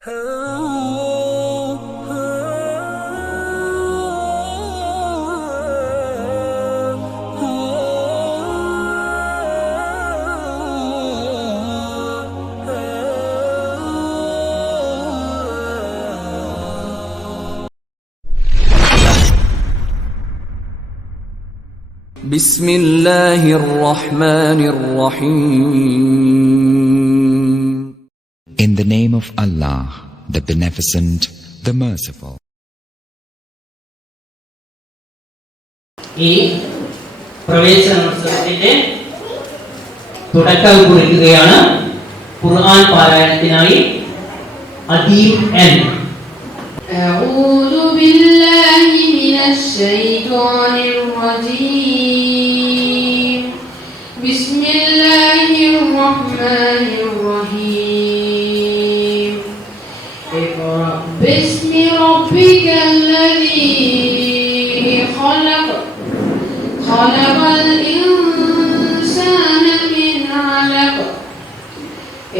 بسم الله الرحمن الرحيم. In the name of Allah, the Beneficent, the Merciful. ഈ പ്രവേശനോത്സവത്തിന്റെ തുടക്കം കുറിക്കുകയാണ്. ഖുർആൻ പാരായണത്തിനായി അദീം N. أعوذ بالله من الشيطان الرجيم. بسم الله الرحمن الرحيم. اقرأ باسم ربك الذي خلق الإنسان من علق.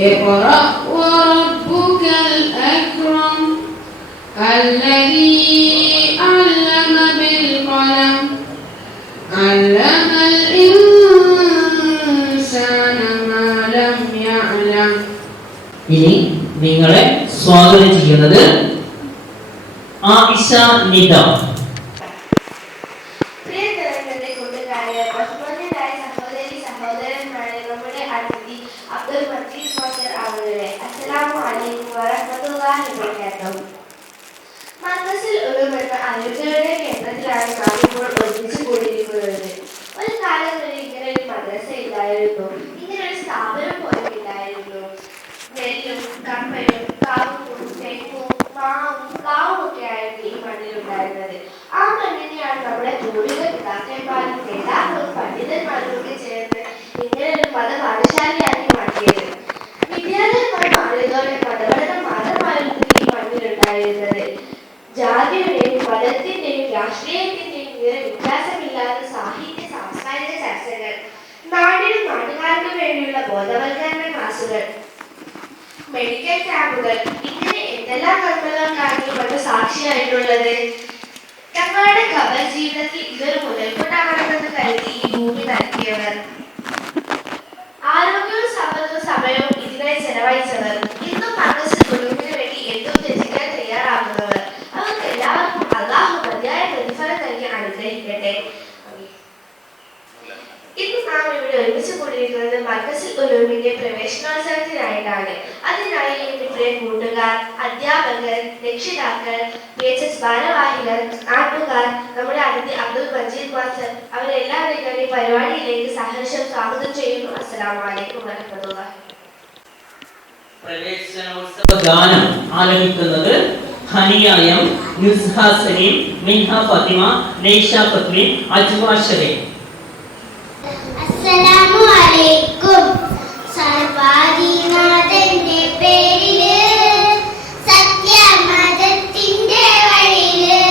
اقرأ وربك الأكرم الذي علم بالقلم علم الإنسان ما لم يعلم. ഇനി നിങ്ങളെ സ്വാഗതം ചെയ്യുന്നത് ആയിഷ നിദ. പ്രിയതരങ്ങളുടെ കൂട്ടുകാരെ, ബഹുമാന്യരായ സഹോദരി സഹോദരന്മാരെ, നമ്മുടെ അതിഥി അബ്ദുൽ മജീദ് മാസ്റ്റർ അവരുടെ അസ്സലാമു അലൈക്കും വറഹ്മത്തുള്ളാഹി വബറകാതുഹു. മർകസുൽ ഉലൂം എന്ന അറിവുകളുടെ കേന്ദ്രത്തിലാണ് നാം ഇപ്പോൾ ഒരുമിച്ച് കൂടിയിരിക്കുന്നത്. ഒരു കാലം വരെ ഇങ്ങനെ ഒരു മദ്രസ ഇല്ലായിരുന്നു, ഇങ്ങനെ ഒരു സ്ഥാപനം പോലും ഇല്ലായിരുന്നു. നെല്ലും കപ്പയും കാവും തെങ്ങും മാവും പ്ലാവും ഒക്കെ ആയിരുന്നു ഈ മണ്ണിലുണ്ടായിരുന്നത്. ആ മണ്ണിനെയാണ് നമ്മുടെ പൂർവിക പിതാക്കന്മാരും നേതാക്കളും പണ്ഡിതന്മാരും ഒക്കെ ചേർന്ന് ഇങ്ങനെ ഒരു മതപാഠശാലയാക്കി മാറ്റിയത്. വിദ്യാലയങ്ങൾ മാറിയതോടെ മതപഠനം മാത്രമായിരുന്നു ഈ മണ്ണിലുണ്ടായിരുന്നത്. ജാതിയുടെയും മതത്തിന്റെയും രാഷ്ട്രീയത്തിന്റെയും വ്യത്യാസമില്ലാത്ത സാഹിത്യ സാംസ്കാരിക ചർച്ചകൾ, നാടിനും നാട്ടുകാർക്കും വേണ്ടിയുള്ള ബോധവൽക്കരണ ക്ലാസുകൾ, മെഡിക്കൽ ക്യാമ്പുകൾ, ഇങ്ങനെ എന്തെല്ലാം കർമ്മങ്ങൾക്കാണ് ഇവിടെ സാക്ഷിയായിട്ടുള്ളത്. തങ്ങളുടെ ഖബർ ജീവിതത്തിൽ ഇതൊരു മുതൽക്കൂട്ടാകണമെന്ന് കരുതി ഈ ഭൂമി നൽകിയവർ, ആരോഗ്യവും സമ്പത്തും സമയവും ഇതിനായി ചെലവഴിച്ചവർ, ഇന്നും മർകസുൽ ഉലൂമിന് വേണ്ടി എന്തും ത്യജിക്കാൻ തയ്യാറാകുന്നവർ, അവർക്ക് എല്ലാവർക്കും അല്ലാഹു മതിയായ പ്രതിഫലം നൽകി അനുഗ്രഹിക്കട്ടെ. ഇന്ന് നാം ഇവിടെ ഒരുമിച്ച് കൂടിയിരിക്കുന്നത് മർകസുൽ ഉലൂമിന്റെ പ്രവേശനോത്സവത്തിനായിട്ടാണ്. അതിനായി എന്റെ പ്രിയ കൂട്ടുകാർ, അധ്യാപകർ, രക്ഷിതാക്കൾ, PHS ഭാരവാഹികൾ, നാട്ടുകാർ, നമ്മുടെ അതിഥി അബ്ദുൽ മജീദ് മാസ്റ്റർ അവരെല്ലാവരെയും ഈ പരിപാടിയിലേക്ക് സഹർഷം സ്വാഗതം ചെയ്യുന്നു. അസ്സലാമു അലൈക്കും വറഹ്മത്തുള്ളാഹി. പ്രവേശനോത്സവ ഗാനം ആലപിക്കുന്നത് ഹനിയ എം, നുസ്ഹ സലീം, മിൻഹ ഫാത്തിമ, നൈഷ ഫത്മി, അജ്വ ഷറീഫ്. അസ്സലാമു അലൈക്കും. സർവാധിനാഥന്റെ പേരില് സത്യമതത്തിന്റെ വഴിയില്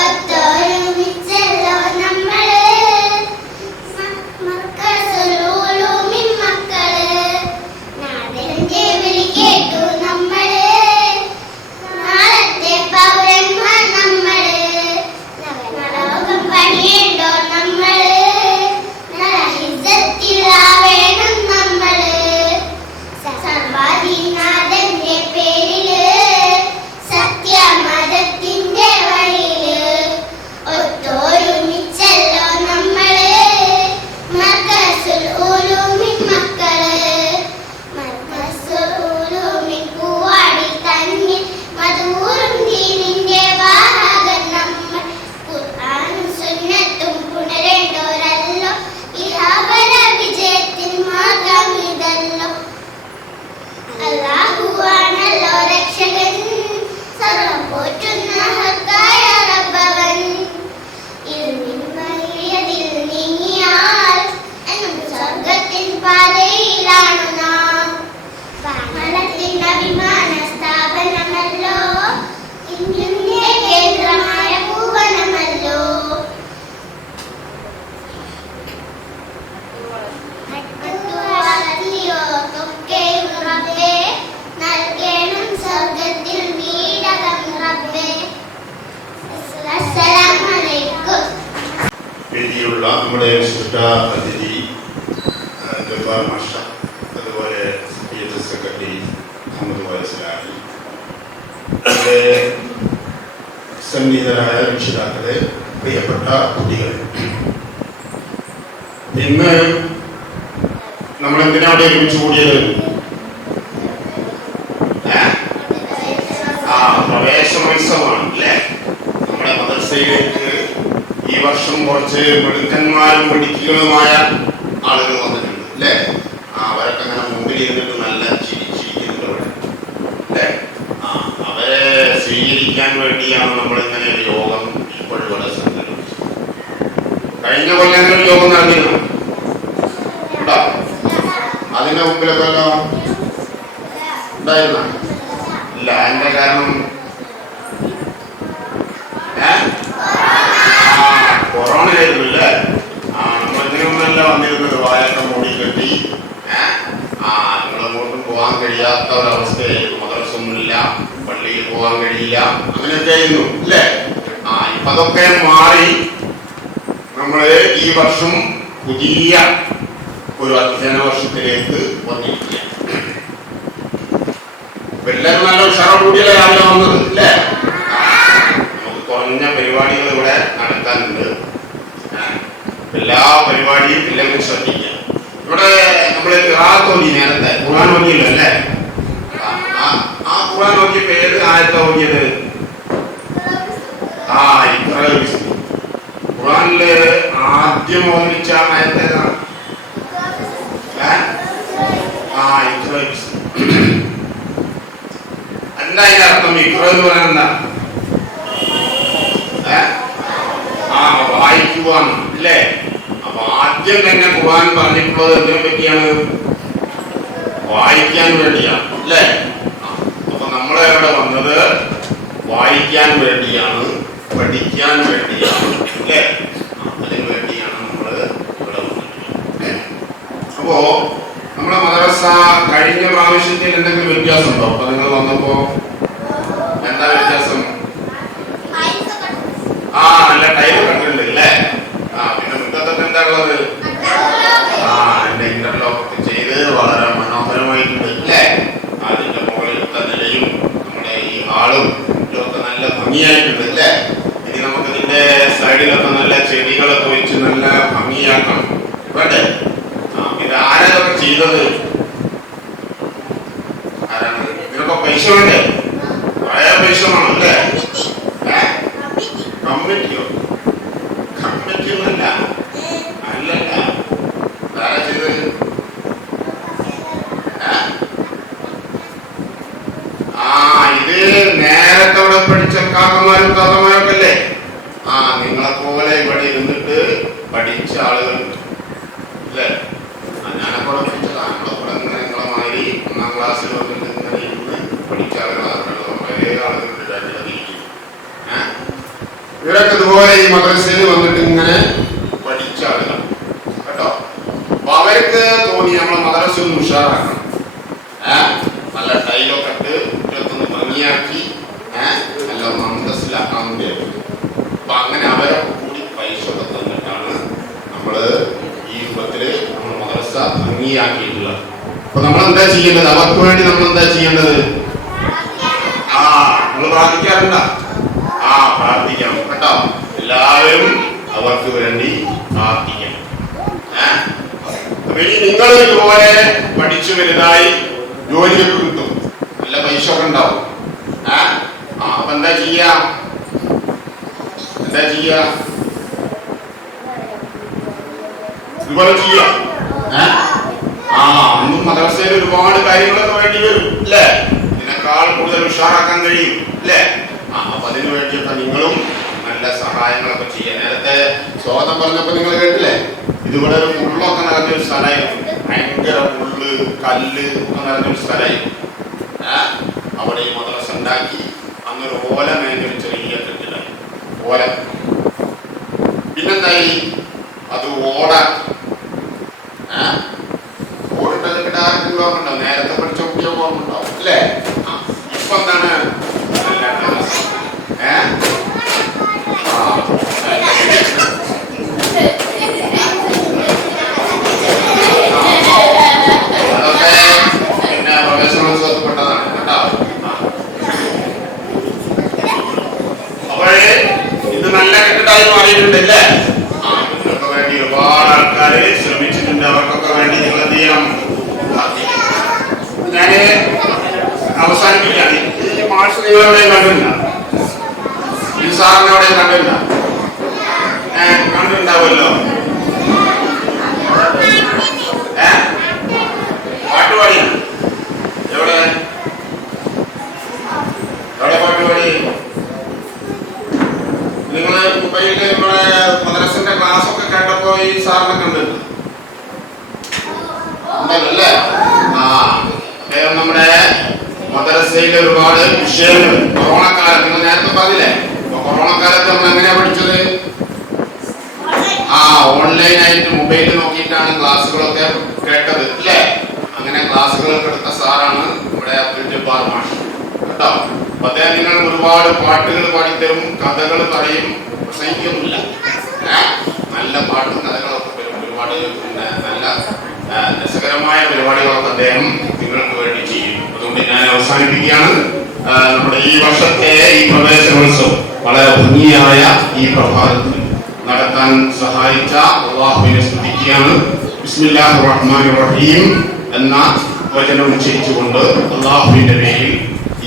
ഒത്തൊരുമിച്ചല്ലോ നമ്മള് മർകസുൽ ഉലൂമിൻ മക്കള്. നാഥന്റെ വിളി കേട്ടു നമ്മള്, നാളത്തെ പൗരന്മാർ നമ്മള്. നവലോകം പണിയേണ്ടോ നമ്മള്, വേണം നമ്മള്. സർവാധിനാഥ വിശിഷ്ട അതിഥി ജബ്ബാർ മാഷ, അതുപോലെ സെക്രട്ടറി മുഹമ്മദ് വയസ്സിലായി, അതിലെ സന്നിഹിതരായ രക്ഷിതാക്കളെ, പ്രിയപ്പെട്ട കുട്ടികൾ, ഇന്ന് നമ്മൾ എന്തിനാണ് ഒരുമിച്ച് കൂടിയത്? പ്രവേശനോത്സവമാണ് അല്ലേ? നമ്മുടെ മദ്രസയിലേക്ക് ഈ വർഷം കുറച്ച് മിടുക്കന്മാരും മിടുക്കികളുമായ ആളുകൾ വന്നിട്ടുണ്ട് അല്ലേ? അവരൊക്കെ അങ്ങനെ മുമ്പിൽ ഇരുന്നിട്ട് നല്ല ചിരിച്ചിരിക്കുന്നുണ്ട് ഇവിടെ അല്ലേ? അവരെ സ്വീകരിക്കാൻ വേണ്ടിയാണ് നമ്മളിങ്ങനെ ഒരു യോഗം ഇപ്പോഴും ഇവിടെ സംഘടിപ്പിച്ചത്. കഴിഞ്ഞ കൊല്ലം അങ്ങനെ ഒരു യോഗം നടന്നിരുന്നു ഉണ്ടോ? അതിന്റെ മുമ്പിലൊക്കെ ഉണ്ടായിരുന്ന ഇല്ല. അതിന്റെ കാരണം കൊറോണ ആയിരുന്നു അല്ലേ? നമ്മളിതിനൊന്നല്ല വന്നിരുന്നത്. വായൊക്കെ മൂടി കെട്ടി നിങ്ങളങ്ങോട്ടും പോകാൻ കഴിയാത്ത ഒരവസ്ഥയായിരുന്നു. മദ്രസൊന്നുമില്ല, പള്ളിയിൽ പോകാൻ കഴിയില്ല, അങ്ങനെയൊക്കെ ആയിരുന്നു അല്ലേ? ഇപ്പൊ അതൊക്കെ മാറി നമ്മള് ഈ വർഷം പുതിയ ഒരു അധ്യയന വർഷത്തിലേക്ക് വന്നിരിക്കുക. എല്ലാവരും നല്ല ഉഷാറോട് കൂടിയല്ലേ രാവിലെ വന്നത് അല്ലേ? നമുക്ക് കുറഞ്ഞ പരിപാടികൾ ഇവിടെ നടത്താനുണ്ട്. എല്ലാ പരിപാടിയും എല്ലാവരും ശ്രദ്ധിക്കുക. ഇവിടെ നമ്മള് ഖുർആൻ നേരത്തെ ഖുർആൻ ഓതിയല്ലോ അല്ലേ? ആ ഖുർആൻ ഓതിയപ്പോ ഏത് ആയത്താ ഓതിയത്? ഖുർആനില് ആദ്യം ഓർമ്മിച്ച ആയത്തേതാണ്. എന്താ അതിന്റെ അർത്ഥം? ഇഖ്റ എന്ന് പറയാൻ എന്താ? വായിക്കുക അല്ലേ? അപ്പൊ ആദ്യം തന്നെ ഖുർആൻ പറഞ്ഞിട്ടുള്ളത് എന്തിനെ പറ്റിയാണ്? വായിക്കാൻ വേണ്ടിയാണ് അല്ലേ? അപ്പൊ നമ്മളെ ഇവിടെ വന്നത് വായിക്കാൻ വേണ്ടിയാണ്, പഠിക്കാൻ വേണ്ടിയാണ് അല്ലേ? അതിനു വേണ്ടിയാണ് നമ്മള് ഇവിടെ വന്നിട്ടുള്ളത്. അപ്പോ നമ്മുടെ മദ്രസ കഴിഞ്ഞ പ്രാവശ്യത്തിൽ എന്തെങ്കിലും വ്യത്യാസമുണ്ടോ? അപ്പൊ നിങ്ങൾ വന്നപ്പോ എന്താ വ്യത്യാസം? നല്ല ടൈല് കണ്ടിട്ടുണ്ട് അല്ലേ? പിന്നെ മുറ്റത്തൊക്കെ എന്താ ഉള്ളത്? എന്റെ ഇന്റർലോക്ക് ചെയ്ത് വളരെ മനോഹരമായിട്ടുണ്ട് അല്ലേ? അതിന്റെ മുകളിലത്തെ നിലയും നമ്മുടെ ഈ ഹാളും ഇതൊക്കെ നല്ല ഭംഗിയായിട്ടുണ്ട് അല്ലേ? ഇനി നമുക്ക് ഇതിന്റെ സൈഡിലൊക്കെ നല്ല ചെടികളൊക്കെ വെച്ച് നല്ല ഭംഗിയാക്കണം വേണ്ടേ? ഇത് ആരൊക്കെ ചെയ്തത്? ആരാണ്? ഇതിനൊക്കെ പൈസ വേണ്ടേ? കുറേ പൈസ വേണം അല്ലേ? കമ്മിറ്റിയോ? കമ്മിറ്റിയൊന്നല്ല, അല്ലല്ല. ആരാ ചെയ്തത്? ഇത് നേരത്തെ ഇവിടെ പഠിച്ച കാക്കന്മാരും താത്തമാരൊക്കെ അല്ലേ? നിങ്ങളെ പോലെ ഇവിടെ ഇരുന്നിട്ട് പഠിച്ച ആളുകളുണ്ട് അല്ലേ? ഞാനൊക്കെ ഇവിടെ പഠിച്ചതാണ്. നമ്മളെ ഇങ്ങനെ നിങ്ങളെ മാതിരി 1ാം ക്ലാസ്സിൽ വന്നിട്ട് ഇങ്ങനെ ഇരുന്ന് പഠിച്ച ആളുകളാണ്. കുറേ ആളുകളുണ്ട് രാജ്യത്തിരിക്കും. ഇവരൊക്കെ ഇതുപോലെ ഈ മദ്രസയിൽ വന്നിട്ട് ഇങ്ങനെ പഠിച്ച ആളുകൾ കേട്ടോ. അപ്പൊ അവർക്ക് തോന്നി നമ്മളെ മദ്രസ ഒന്ന് ഉഷാറാക്കണം, നല്ല ടൈലൊക്കെ ഇട്ട് മുറ്റത്തൊന്ന് ഭംഗിയാക്കി നല്ല അന്തസ്സിലാക്കാൻ വേണ്ടിയായിരുന്നു. അപ്പൊ അങ്ങനെ അവരെ കൂടി പൈസ ഒക്കെ തന്നിട്ടാണ് നമ്മള് ഈ രൂപത്തില് നമ്മൾ മദ്രസ ഭംഗിയാക്കിയിട്ടുള്ളത്. അപ്പൊ നമ്മളെന്താ ചെയ്യേണ്ടത്? അവർക്ക് വേണ്ടി നമ്മൾ എന്താ ചെയ്യേണ്ടത്? നമ്മൾ പ്രാർത്ഥിക്കാറുണ്ടോ? പ്രാർത്ഥിക്കണം കേട്ടോ. എല്ലാവരും അവർക്ക് വേണ്ടി പ്രാർത്ഥിക്കണം. അപ്പൊ ഇനി നിങ്ങൾ ഇതുപോലെ പഠിച്ചു വലുതായി ജോലിയൊക്കെ കിട്ടും, നല്ല പൈസ ഒക്കെ ഉണ്ടാവും. അപ്പൊ എന്താ ചെയ്യാ? ഇതുപോലെ ചെയ്യാ. അന്നും മദ്രസയിൽ ഒരുപാട് കാര്യങ്ങളൊക്കെ വേണ്ടി വരും അല്ലേ? ഇതിനേക്കാൾ കൂടുതൽ ഉഷാറാക്കാൻ കഴിയും അല്ലേ? അപ്പൊ അതിനു വേണ്ടിയൊക്കെ നിങ്ങളും നല്ല സഹായങ്ങളൊക്കെ ചെയ്യാം. നേരത്തെ സ്വാഗതം പറഞ്ഞപ്പോ നിങ്ങൾ കേട്ടില്ലേ? ഇതിവിടെ ഒരു മുള്ളൊക്കെ നിറഞ്ഞൊരു സ്ഥലമായിരുന്നു. ഭയങ്കര മുള്ള്, കല്ല് ഒക്കെ നിറഞ്ഞൊരു സ്ഥലമായിരുന്നു. അവിടെ ഈ മദ്രസ ഉണ്ടാക്കി അന്നൊരു ഓല മേഞ്ഞൊരു ചെറിയ കെട്ടിടം ഓല. പിന്നെന്തായി? അത് ഓടാക്കി. ഓടിട്ടത് കിട്ടാർക്കും ഓർമ്മ ഉണ്ടാവും. നേരത്തെ പഠിച്ച കുട്ടിയൊക്കെ ഓർമ്മ ഉണ്ടാവും അല്ലേ? ഇപ്പൊ എന്താണ്? പാടിയിട്ടുണ്ടല്ലേ? ആ, ഇതിനൊക്കെ വേണ്ടി ഒരുപാട് ആൾക്കാര് ശ്രമിച്ചിട്ടുണ്ട്. അവർക്കൊക്കെ വേണ്ടി നിങ്ങൾ എന്ത് ചെയ്യണം? ഞാന് അവസാനിപ്പിക്കാണ്. ഈ മാഷ് നിങ്ങളെവിടെയും കണ്ടില്ല, ഈ സാറിനെ എവിടെയും കണ്ടില്ല, കണ്ടിട്ടുണ്ടാവുമല്ലോ. പാട്ടുപാടി എവിടെ പാട്ടുപാടി? നിങ്ങള് മൊബൈലില് നമ്മുടെ മദ്രസിന്റെ ക്ലാസ് ഒക്കെ കേട്ടപ്പോ ഈ സാറിനെ കണ്ടില്ല അല്ലേ? ആ, നമ്മുടെ മദ്രസയിൽ ഒരുപാട് വിഷയങ്ങൾ കൊറോണ കാലത്ത്, നിങ്ങൾ നേരത്തെ പറഞ്ഞില്ലേ, കൊറോണ കാലത്ത് നമ്മൾ എങ്ങനെയാ പഠിച്ചത്? ആ, ഓൺലൈനായിട്ട് മൊബൈലിൽ നോക്കിയിട്ടാണ് ക്ലാസ്സുകളൊക്കെ കേട്ടത് അല്ലേ? അങ്ങനെ ക്ലാസ്സുകളൊക്കെ എടുത്ത സാറാണ് നമ്മുടെ അബ്ദുൽ ജബ്ബാർ മാഷ് കേട്ടോ. അപ്പൊ അദ്ദേഹം നിങ്ങൾ ഒരുപാട് പാട്ടുകൾ പാടിത്തരും, കഥകൾ പറയും, പ്രസംഗിക്കൊന്നുമില്ല. നല്ല പാട്ടും കഥകളൊക്കെ വരും. ഒരുപാട് നല്ല രസകരമായ പരിപാടികളൊക്കെ അദ്ദേഹം നിങ്ങൾക്ക് വേണ്ടി ചെയ്യും. അതുകൊണ്ട് ഞാൻ അവസാനിപ്പിക്കുകയാണ്. നമ്മുടെ ഈ വർഷത്തെ ഈ പ്രവേശനോത്സവം വളരെ ഭംഗിയായ ഈ പ്രഭാതത്തിൽ നടത്താൻ സഹായിച്ച അല്ലാഹുവിനെ സ്തുതിക്കുകയാണ്. ബിസ്മില്ലാഹിർ റഹ്മാനിർ റഹീം എന്ന വചനം ഉച്ചരിച്ചുകൊണ്ട് അല്ലാഹുവിന്റെ പേരിൽ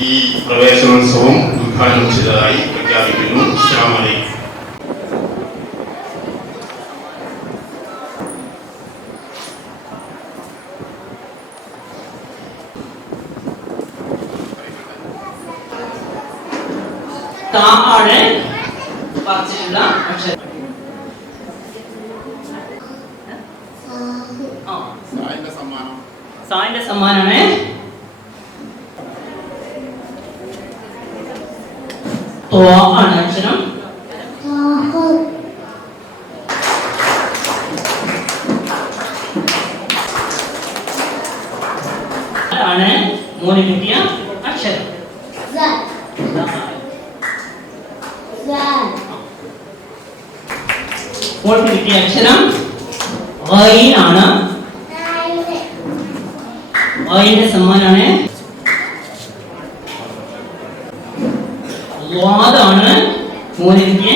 ഈ പ്രവേശനോത്സവം ഉദ്ഘാടനം ചെയ്തതായി പ്രഖ്യാപിക്കുന്നു. അസ്സലാമു അലൈക്കും. താ ആണ് പറഞ്ഞിട്ടുള്ള അക്ഷരം. സായിന്റെ സമ്മാനാണ്. ആണ് അക്ഷരം. ആണ് മോന് കിട്ടിയ അക്ഷരം. മോൾക്ക് കിട്ടിയ അക്ഷരം ആണ്. ന്റെ സമ്മാനാണ്. ാണ് മോന് കിട്ടിയ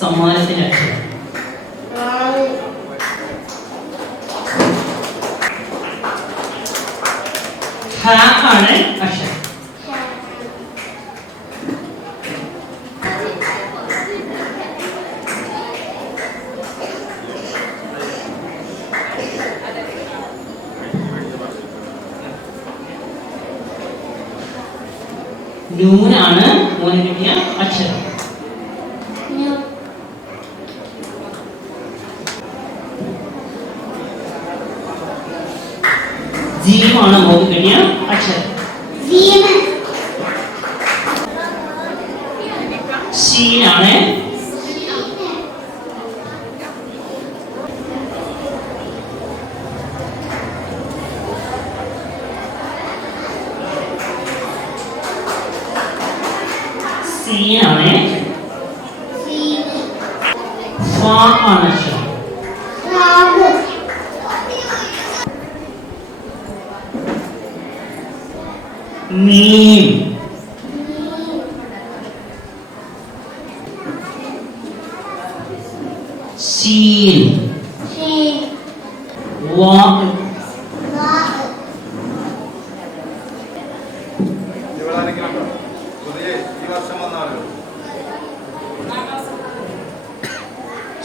സമ്മാനത്തിന്റെ അക്ഷരം. ആണ് അക്ഷരം. നൂനാണ് മോന് കിട്ടിയ അക്ഷരം. ജീമാണ് മോന് കിട്ടിയ അക്ഷരം. ഷീനാണ്. സീനാണ്. ഫ ആണ് അക്ഷരം. മീം. ശീൻ. വാ.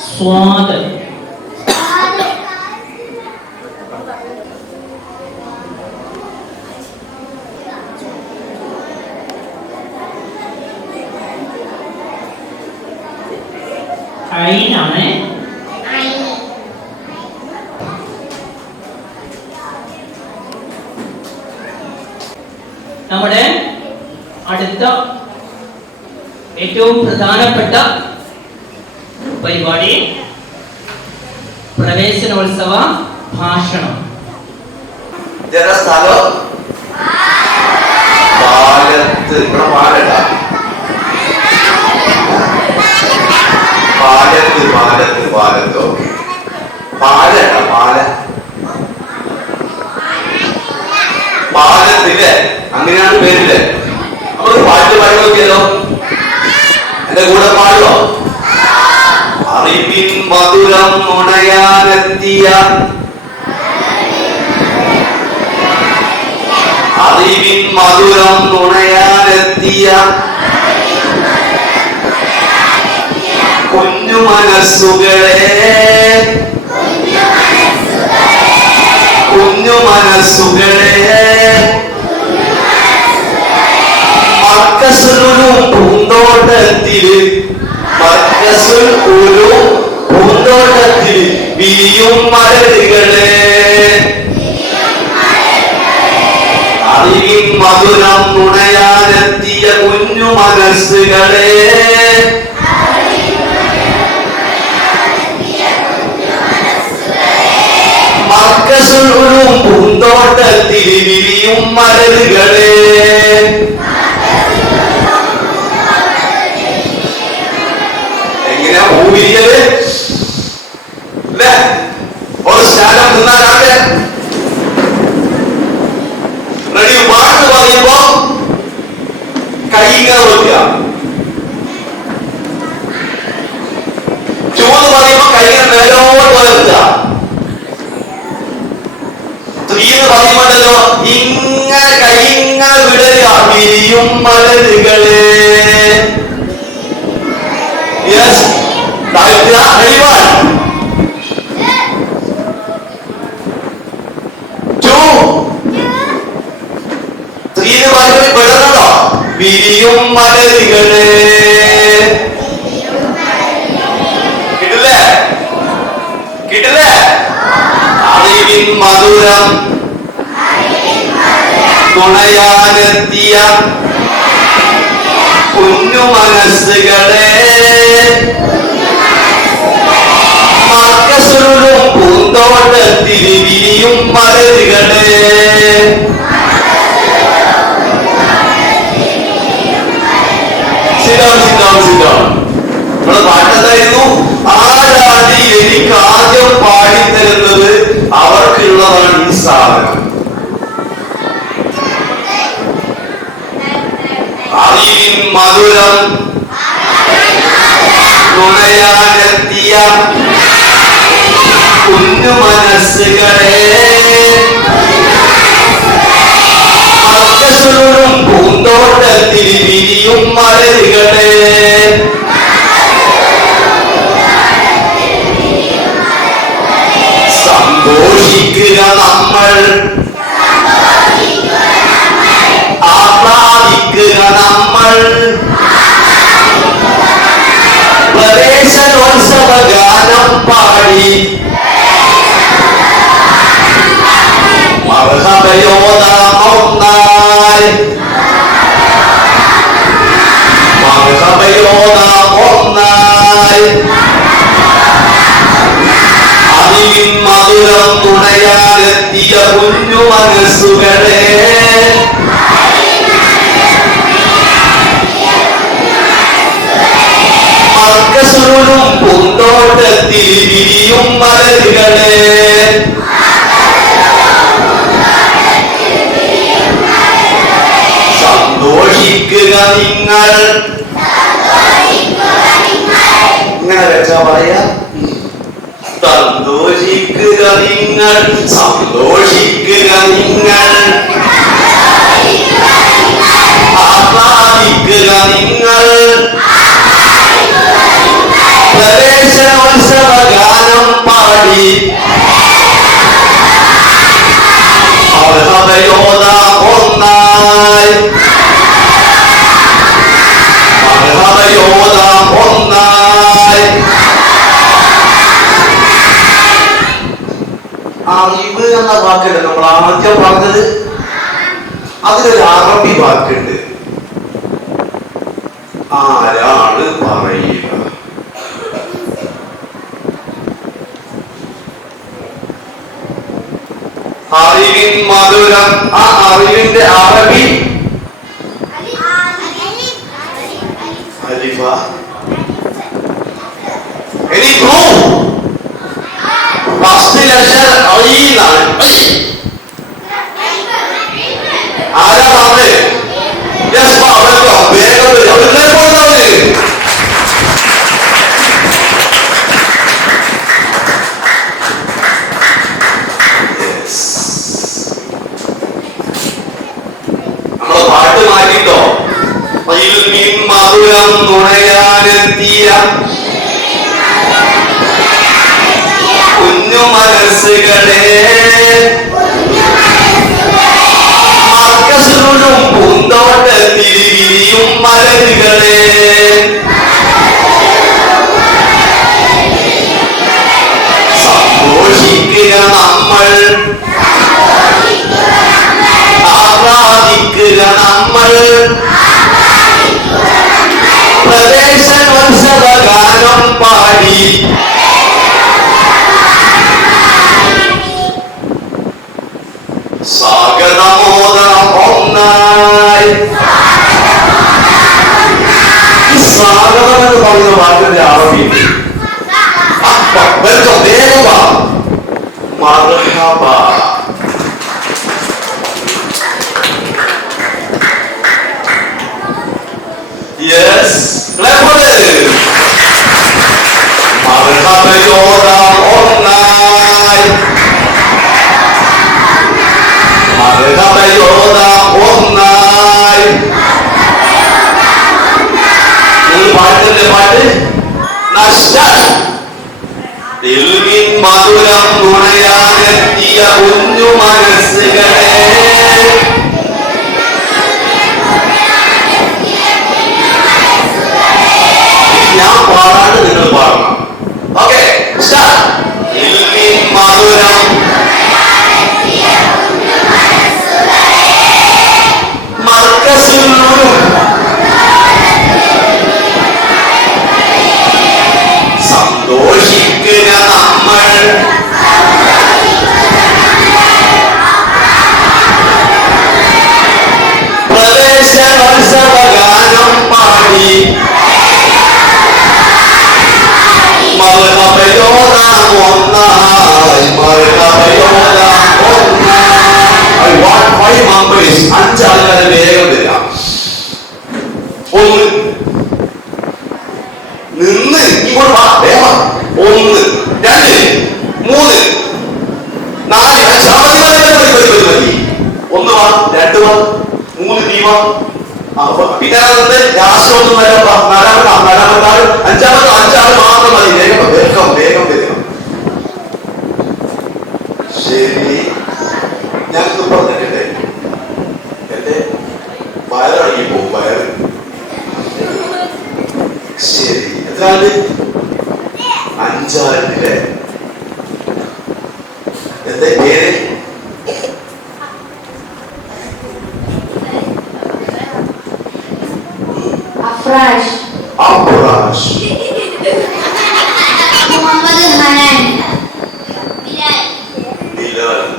സ്വാദ്. ഐനാണ്. നമ്മുടെ അടുത്ത ഏറ്റവും പ്രധാനപ്പെട്ട പരിപാടി പ്രവേശനോത്സവ ഭാഷണം. ജനസ്ഥലം പാലത്ത്. ഇവിടെ പാലണ്ട, പാലത്ത് പാലത്ത് പാലത്തോ പാലണ്ട, പാല പാലത്തില്ലേ, അങ്ങനെയാണ് പേരില്ലേ. നമുക്ക് പാട്ട് പാടി നോക്കിയല്ലോ. എന്റെ കൂടെ പാടുവോ? ആ അറിവിൻ മധുരം നുണയാനെത്തിയ കുഞ്ഞു മനസ്സുകളെ മർക്കസുൽ ഒരു പൂന്തോട്ടത്തിൽ വിരിയും മലരുകളെ അറിവിൻ മധുരം നുണയാനെത്തിയ കുഞ്ഞു മനസ്സുകളെ മർക്കസുൽ പൂന്തോട്ടത്തിൽ വിരിയും മലരുകളെ എങ്ങനെയാ ഭൂമിയില് ഒരു ശാലം നിന്നാലാകെ റെഡി പാട്ട് പറയുമ്പോ കൈ ഇങ്ങനെ വെക്കുക, ചൂട് പറയുമ്പോ കൈ ഇങ്ങനെ മേലോട്ട് വളർത്തുക, സ്ത്രീന്ന് പറയുമ്പോഴല്ലോ ഇങ്ങനെ കൈ ഇങ്ങനെ വിടരുക, വിരിയും മലരുകളെ. യെസ്, താഴ്ത്തുക, കഴിവാൻ സ്ത്രീന്ന് പറയുമ്പോൾ വിടരണോ, വിരിയും മലരുകളെ. കിട്ടില്ലേ കിട്ടില്ലേ? അറിവിൻ മധുരം തുണയാനെത്തിയ കുഞ്ഞു മനസ്സുകളെ മർക്കസുലും പൂന്തോട്ടത്തിൽ വിരിയും മലരുകളെ. നമ്മള് പാട്ടെന്തായിരുന്നു? ആരാണ് എനിക്ക് ആദ്യം പാടിത്തരുന്നത് അവർക്കുള്ളതാണ് ഈ സാധനം. അറിവിൻ മധുരം നുണയാനെത്തിയ കുഞ്ഞു മനസ്സുകളെ മർക്കസുലും പൂന്തോട്ടത്തിൽ വിരിയും മലരുകളെ. സന്തോഷിക്കുക നമ്മൾ, ആഹ്ലാദിക്കുക നമ്മൾ, പ്രവേശനോത്സവ ഗാനം പാടി മർഹബയോദാമൊന്നായി അറിവിൻ മധുരം തുണയാനെത്തിയ കുഞ്ഞു മനസ്സുകളെ മർക്കസുലും പൂന്തോട്ടത്തിൽ വിരിയും മലരുകളെ. സന്തോഷിക്കുക നിങ്ങൾ, ഇങ്ങനെ വെച്ചാ പറയാ, സന്തോഷിക്കുക നിങ്ങൾ, സന്തോഷിക്കുക നിങ്ങൾ, ആഹ്ലാദിക്കുക നിങ്ങൾ, പ്രവേശനോത്സവ ഗാനം പാടി ഒന്നായി ഒന്നായി. അറിവ് എന്ന വാക്കുണ്ട് നമ്മൾ ആദ്യം പറഞ്ഞത്, അതിലൊരു അറബി വാക്കുണ്ട്. ആരാണ് പറയുക? അറിവിൻ മധുരം, ആ അറിവിന്റെ അറബി അലിഫ. ഇനി ഫസ്റ്റ് ലെറ്റർ ഐനാണ്. ആരാ പറഞ്ഞത്? യെസ്, വേഗം അവര്. മനസ്സുകളെ മർക്കസുകളും പൂന്തോട്ടത്തിൽ വിരിയും മലരുകളെ സന്തോഷിക്കുക നമ്മൾ ആഹ്ലാദിക്കുക നമ്മൾ പ്രവേശനോത്സവ ഗാനം പാടി സ്വാഗതമോദനം ഒന്നായി. സ്വാഗതം എന്ന് പറയുന്ന വാക്കിന്റെ അറബി വെൽക്കം, വേഗം വാ, മർഹബ. Yes, clap for them. മർഹബയോദം ഒന്നായി, മർഹബയോദം ഒന്നായി. പാട്ടിന്റെ പാട്ട് ഇൽമിൻ മധുരം നുണയാനെത്തിയ കുഞ്ഞു മനസ്സുകളെ ഞാൻ പാടാണ്ട് നിങ്ങൾ പാടണം. Okay, start. ഇൽമിൻ മധുരം മർക്കസുലും സന്തോഷിക്കുക നമ്മൾ പ്രവേശനോത്സവ ഗാനം പാടി മർഹബയോദം ഒന്നായി, മർഹബയോദം ഒന്നായി. I want 5 members. 5 ആൾക്കാരെ വേഗം വരാം. ഒന്ന് നിന്ന് ഇങ്ങോട്ട് വാ, വേഗം. 1 2 3 4 മതി. 1 വാ, 2 വാ, 3 നീ വാ. പിന്നെ ലാസ്റ്റ് നാലാമത്തെ ആള്, അഞ്ചാള് മാത്രം മതി. വേഗം വേഗം വേഗം വേഗം. ശരി, ഞങ്ങൾക്ക് പറഞ്ഞിട്ടുണ്ട് എന്റെ വയറിറങ്ങി പോകും, വയറ്. ശരി, എത്രയാണ്? 5 ആളില്ലേ? എന്താ പേര്? അഫ്രാഷ്, അഫ്രാഷ്, മുഹമ്മദ് ഹനാൻ, ബിലാൽ.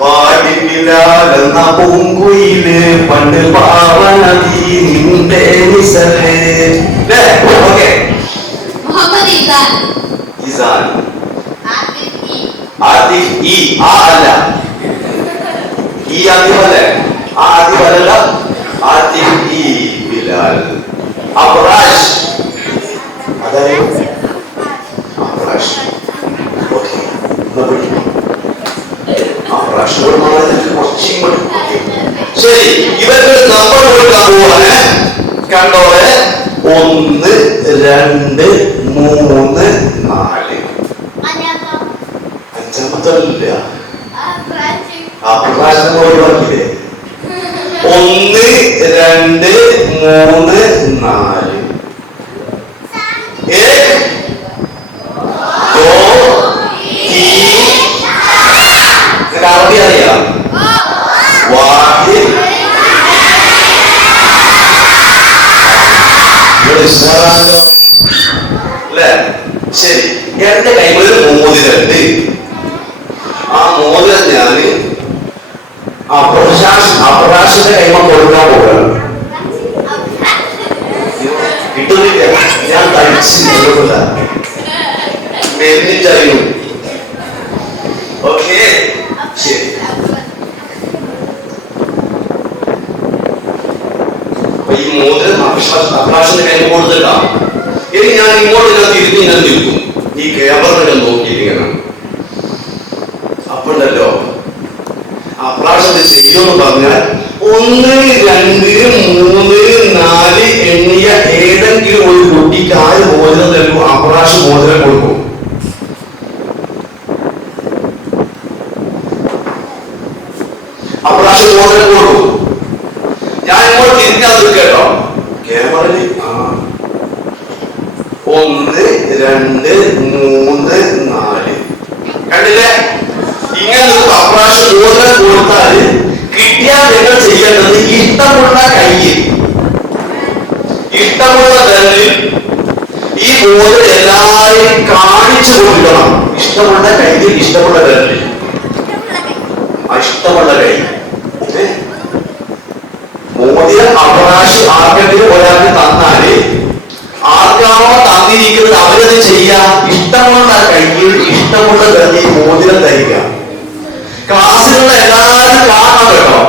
പാടി ബിലാൽ എന്ന പൂങ്കുയില് പണ്ട് പാവനദി നിന്റെ നിസലേ. ഓക്കെ, മുഹമ്മദ് ഇസാൻ, ഇസാൻ, ആതിഫ് ഇ, ആതിഫ് ഇ. ആ അല്ല, ഈ ആതിഫ് അല്ലേ? ആ ആതിഫ് അല്ല, ആതിഫ് ഇ. ബിലാൽ. അഫ്രാഷ്, അതായത് അഫ്രാഷ്. ഓക്കെ, ശരി, ഇവർക്ക് നമ്പർ കൊടുക്കാൻ പോവാണ്. കണ്ടോളെ, 1 2 3 4. അഞ്ചാമത്തെ ഇല്ല, അപ്രാശം ഒഴിവാക്കിയില്ലേ? 1 2 3 4. 1 2 3. അറബി അറിയാം? വാഹിദ്. അല്ലേ? ശരി, എന്റെ കൈമൊരു മോതിരണ്ട്. ആ മോതിരം ഞാന് അപ്രാശിന്റെ കൈമ കൊടുക്കാൻ പോവുകയാണ്. കിട്ടുന്നില്ല, ഞാൻ കഴിച്ചില്ല, മെല്ലിച്ചറിയും. ഓക്കെ, ശരി. അപ്പൊ ഈ മോതിരം അപ്രാശിന്റെ കൈമ കൊടുത്തിട്ടാണ്. ഇനി ഞാൻ ഇങ്ങോട്ട് തിരിഞ്ഞ് ഞാൻ നിൽക്കും, ഈ ക്യാമറ നോക്കിയിരിക്കണം. അപ്പുണ്ടല്ലോ അപ്രാശത്തെ ചെയ്യുമെന്ന് പറഞ്ഞാൽ 1 2 3 4 എണ്ണിയ ഏതെങ്കിലും ഒരു കുട്ടിക്ക് 4 മോതിരം നൽകും, അപ്രാശം മോതിരം കൊടുക്കും. ഇഷ്ടമുള്ള കയ്യിൽ, ഇഷ്ടമുള്ള വിരലിൽ ഈ മോതിരം എല്ലാവരെയും കാണിച്ചു കൊടുക്കണം. ഇഷ്ടമുള്ള കയ്യിൽ, ഇഷ്ടമുള്ള വിരലിൽ, ഇഷ്ടമുള്ള കൈ. മോതിരം അവകാശി ആർക്കെങ്കിലും ഒരാൾക്ക് തന്നാല് ആർക്കാണോ തന്നിരിക്കുന്നത് അവരത് ചെയ്യാം. ഇഷ്ടമുള്ള കയ്യിൽ, ഇഷ്ടമുള്ള വിരലിൽ മോതിരം ധരിക്കുക. ക്ലാസ്സിലുള്ള എല്ലാവരും കാണണം കേട്ടോ.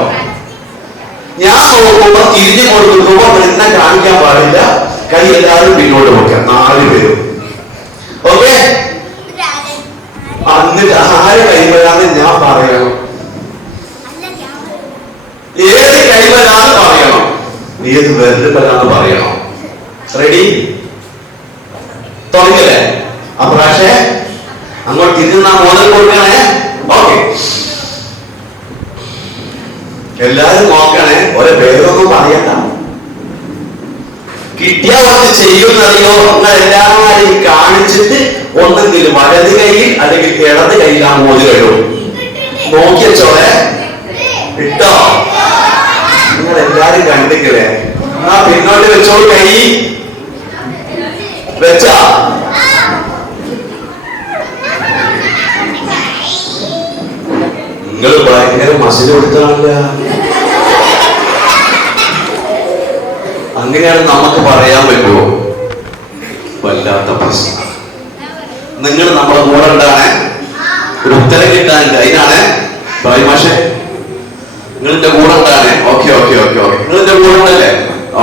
ഞാൻ നോക്കുമ്പോ തിരിഞ്ഞു കൊടുക്കുമ്പോ എന്നെ കാണിക്കാൻ പാടില്ല. കൈ എല്ലാവരും പിന്നോട്ട് നോക്കാം, 4 പേരും. ഓക്കെ, എന്നിട്ട് ആര് കൈവരാന്ന് ഞാൻ പറയണം, ഏത് കൈവരാന്ന് പറയണം, ഏത് വെറുതെന്ന് പറയണം. റെഡി? തുടങ്ങില്ലേ? അപ്പൊ പക്ഷേ അങ്ങോട്ട് തിരിഞ്ഞ് നാം മോദം കൊടുക്കണേ. ഓക്കെ, എല്ലാരും നോക്കണേ. ഒരേ പേരൊന്നും പറയണ്ട. കിട്ടിയ ഒന്ന് ചെയ്യുന്നറിയോ? നിങ്ങൾ എല്ലാവരും കാണിച്ചിട്ട് ഒന്നെങ്കിൽ വലത് കൈയിൽ അല്ലെങ്കിൽ ഇടത് കയ്യിൽ ആ മോദി കഴിയും. നോക്കി വെച്ചോളെ. ഇട്ടോ? നിങ്ങൾ എല്ലാരും കണ്ടിട്ടില്ലേ? എന്നാ പിന്നോട്ട് വെച്ചോളൂ. കൈ വെച്ചാ നിങ്ങൾ ഭയങ്കര മസിൽ കൊടുത്താണല്ല. അങ്ങനെയാണ് നമുക്ക് പറയാൻ പറ്റുമോ? വല്ലാത്ത പ്രശ്നം. നിങ്ങൾ നമ്മുടെ കൂടെ ഉണ്ടാണ്, ഒരു ഉത്തരം കിട്ടാനുണ്ട്. അതിനാണ് മാഷെ നിങ്ങളുടെ കൂടെ ഉണ്ടാണ്. ഓക്കെ ഓക്കെ ഓക്കെ ഓക്കെ, നിങ്ങളുടെ കൂടെ ഉണ്ടല്ലേ?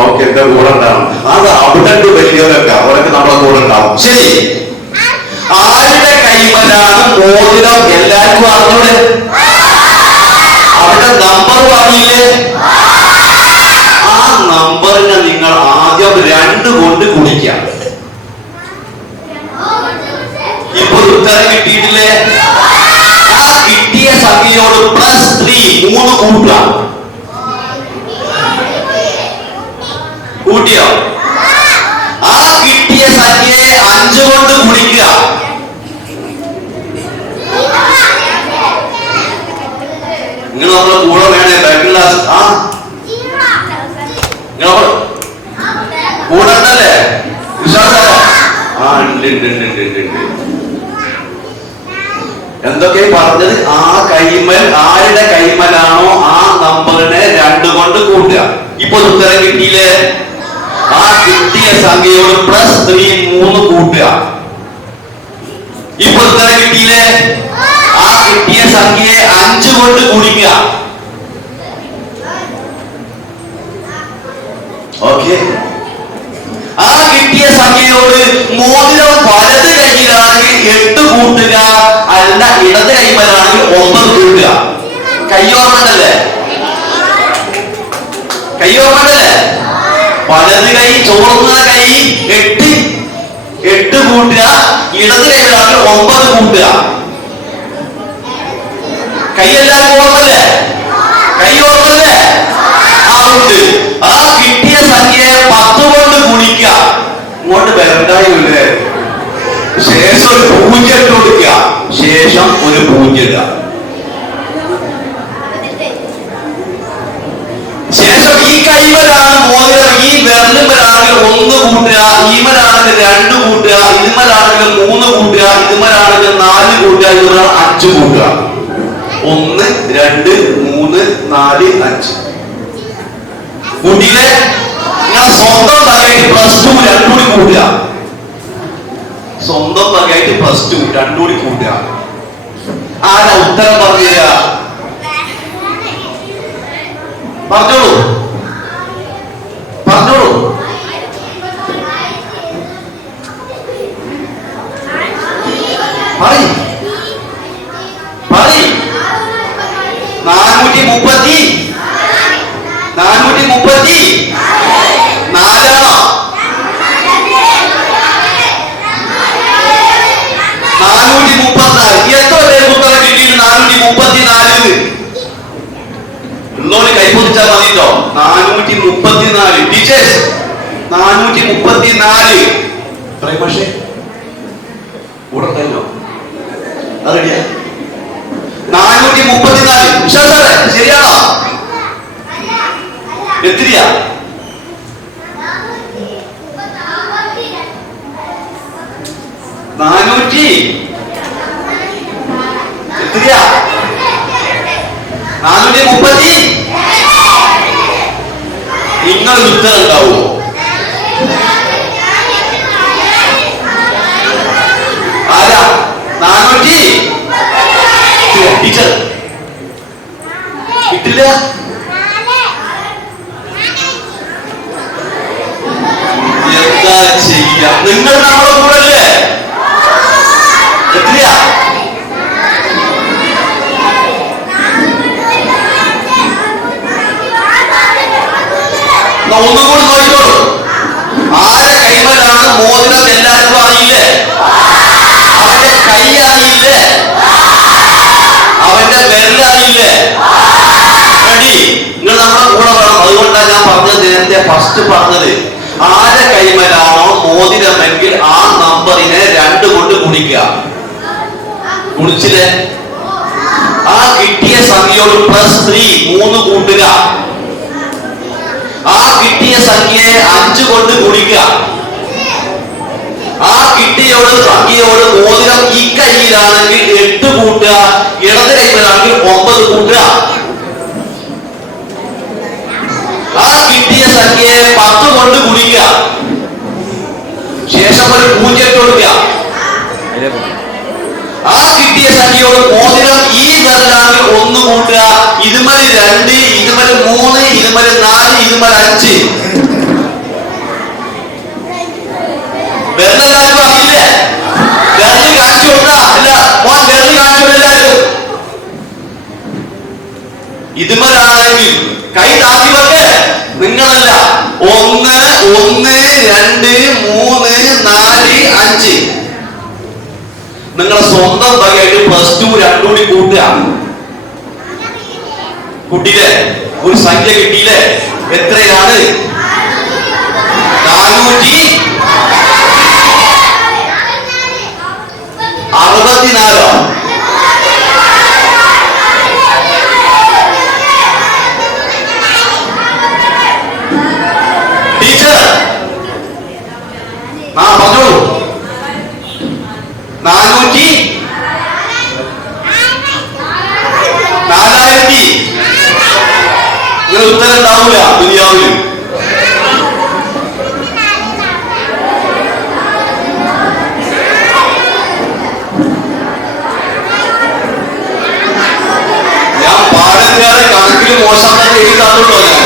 ഓക്കെ, എന്റെ കൂടെ ഉണ്ടാവും. അത് അവിടെ വലിയവരൊക്കെ അവരൊക്കെ നമ്മുടെ കൂടെ ഉണ്ടാവും. ശരി, ആരുടെ കൈമലാണ് മോതിരം? എല്ലാവർക്കും അറിഞ്ഞൂടെ? അവിടെ നമ്പർ പറഞ്ഞില്ലേ? ആ നമ്പറിനെ നിങ്ങൾ ആദ്യം 2 കൊണ്ട് കുടിക്കാം. ഇപ്പൊ ഉത്തരം കിട്ടിയിട്ടില്ലേ? ആ കിട്ടിയ സംഖ്യയോട് +3 3 കൂട്ടാം. കൂട്ടിയോ? ആ കിട്ടിയ സംഖ്യയെ 5 കൊണ്ട് കുടിക്കുക. നിങ്ങൾ നമ്മളെ കൂടെ വേണേ ബാക്ക് ക്ലാസ്. ആ നിങ്ങൾ കൂടെ ഉണ്ടല്ലേ? വിശ്വാസമോ? ആ ഉണ്ട് ഉണ്ട് ഉണ്ട് ഉണ്ട് ഉണ്ട്. എന്തൊക്കെ പറഞ്ഞത്? ആ കൈമൽ, ആരുടെ കൈമലാണോ ആ നമ്പറിനെ 2 കൊണ്ട് കൂട്ടുക. ഇപ്പൊ ഉത്തരം കിട്ടിയില്ലേ? ആ കിട്ടിയ സംഖ്യയോട് +3 3 കൂട്ടുക. ഇപ്പൊ ഉത്തരം കിട്ടിയില്ലേ? ആ കിട്ടിയ സംഖ്യയെ 5 കൊണ്ട് കുടിക്കുക. ഓക്കെ, ആ കിട്ടിയ സംഖ്യയോട് മോതിരം വലത് കൈയിലാണെങ്കിൽ 8 കൂട്ടുക, അല്ല ഇടത് കൈമലാണെങ്കിൽ 9 കൂട്ടുക. കയ്യോർമ്മണ്ടല്ലേ? കയ്യോർമ്മണ്ടല്ലേ? വലത് കൈ ചോർന്ന കൈ 8 കൂട്ടുക, ഇടത് കൈയിലാണെങ്കിൽ 9 കൂട്ടുക. കൈയെല്ലാരും ഓർമ്മല്ലേ? കൈ ഓർമ്മല്ലേ? ആ ഉണ്ട്. ആ കിട്ടിയ സംഖ്യയെ 10 കൊണ്ട് ഗുണിക്കുക. ഇങ്ങോട്ട് വരണ്ടായില്ലേ? ശേഷം ഒരു 0 ഇട്ട് കൊടുക്കുക. ശേഷം ഒരു 0 ഇടുക. ശേഷം ഈ കൈമലാണ് മോതിരം. ഈ വെറുമലാണെങ്കിൽ 1 കൂട്ടുക, ഈമലാണെങ്കിൽ 2 കൂട്ടുക, ഇതുമലാണെങ്കിൽ 3 കൂട്ടുക, ഇതുമലാണെങ്കിൽ 4 കൂട്ടുക, ഇതുമലാണ് 5 കൂട്ടുക. 1 2 3 4 5 കൂട്ടിയില്ലേ? നിങ്ങൾ സ്വന്തം തകയായിട്ട് +2 2 കൂടി കൂട്ടുക. സ്വന്തം തകയായിട്ട് +2 2 കൂടി കൂട്ടുക. ആരാ ഉത്തരം പറഞ്ഞുതരാ? പറഞ്ഞോളൂ, പറഞ്ഞോളൂ. പറയ് പറയ്. 430 434 434. എത്ര പേര് ഉത്തരം കിട്ടിയിട്ട് 434? ഉള്ളോട് കൈപ്പൊതിച്ചാൽ മതിട്ടോ. 434 ടീച്ചേഴ്സ്, 434. പക്ഷേ കൂടെ ഉണ്ടല്ലോ. അതറിയാ? 434. ശരിയാണോ? എത്രയാ? 400 എത്രയാ? 430. നിങ്ങൾ ഉത്തരം ഉണ്ടാവുമോ? ആരാ? 400 ടീച്ചർ കിട്ടില്ല. എന്താ ചെയ്യ? നിങ്ങൾ നമ്മുടെ കൂടെ അല്ലേ? എത്രയാ? ഒന്നും കൂടി നോക്കിക്കോളൂ. ആരെ കൈമലാണ് മോതിരം എല്ലാവർക്കും അറിയില്ലേ? അവന്റെ കൈ അറിയില്ലേ? അവന്റെ വിരലറിയില്ലേ? റെഡി? നിങ്ങൾ നമ്മുടെ കൂടെ വേണം. അതുകൊണ്ടാണ് ഞാൻ പറഞ്ഞത്, നേരത്തെ ഫസ്റ്റ് പറഞ്ഞത്, ആരെ കൈമലാണോ മോതിരമെങ്കിൽ ആ നമ്പറിനെ 2 കൊണ്ട് ഗുണിക്കുക. ഗുണിച്ചില്ലേ? ആ കിട്ടിയ സംഖ്യയോട് +3 3 കൂട്ടുക. ആ കിട്ടിയ സംഖ്യയെ 5 കൊണ്ട് ഗുണിക്കുക. ആ കിട്ടിയോട് സംഖ്യയോട് മോതിരം ഈ കയ്യിലാണെങ്കിൽ 8 കൂട്ടുക, ഇടത് കൈയിലാണെങ്കിൽ 9 കൂട്ടുക. ആ കിട്ടിയ സംഖ്യയെ 10 കൊണ്ട് ഗുണിക്കുക. ശേഷം ഒരു 0 കൊടുക്കുക. ആ കിട്ടിയ സംഖ്യയോട് മോതിരം ഈ വിരലാണെങ്കിൽ 1 കൂട്ടുക. ഇതുമല് 2, ഇതുമല് 3, ഇതുമല് 4, ഇതുമല് 5. വിരലെല്ലാവർക്കും അറിയില്ലേ? വിരല് കാണിച്ചു കൊടുത്താ അല്ല മോൻ വിരല് കാണിച്ചു എല്ലാവരും. ഇതുമലാണെങ്കിൽ കൈ താത്തി വെക്ക്. നിങ്ങളല്ല. 1 1 2 3 4 5. നിങ്ങളെ സ്വന്തം വകയായിട്ട് +2 2 കൂടി കൂട്ടുക. കൂട്ടിയില്ലേ? ഒരു സംഖ്യ കിട്ടിയില്ലേ? എത്രയാണ്? 464. ടീച്ചർ പറഞ്ഞോളൂ. 4000. നിങ്ങൾ ഉത്തരം ഉണ്ടാവില്ല ദുനിയാവിൽ. ഞാൻ പാടക്കാരെ കണക്കിൽ മോശം എഴുതാറുണ്ടോ? ഞാൻ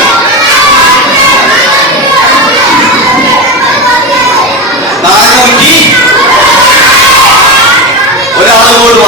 400. ഒരാൾ കൂടുക.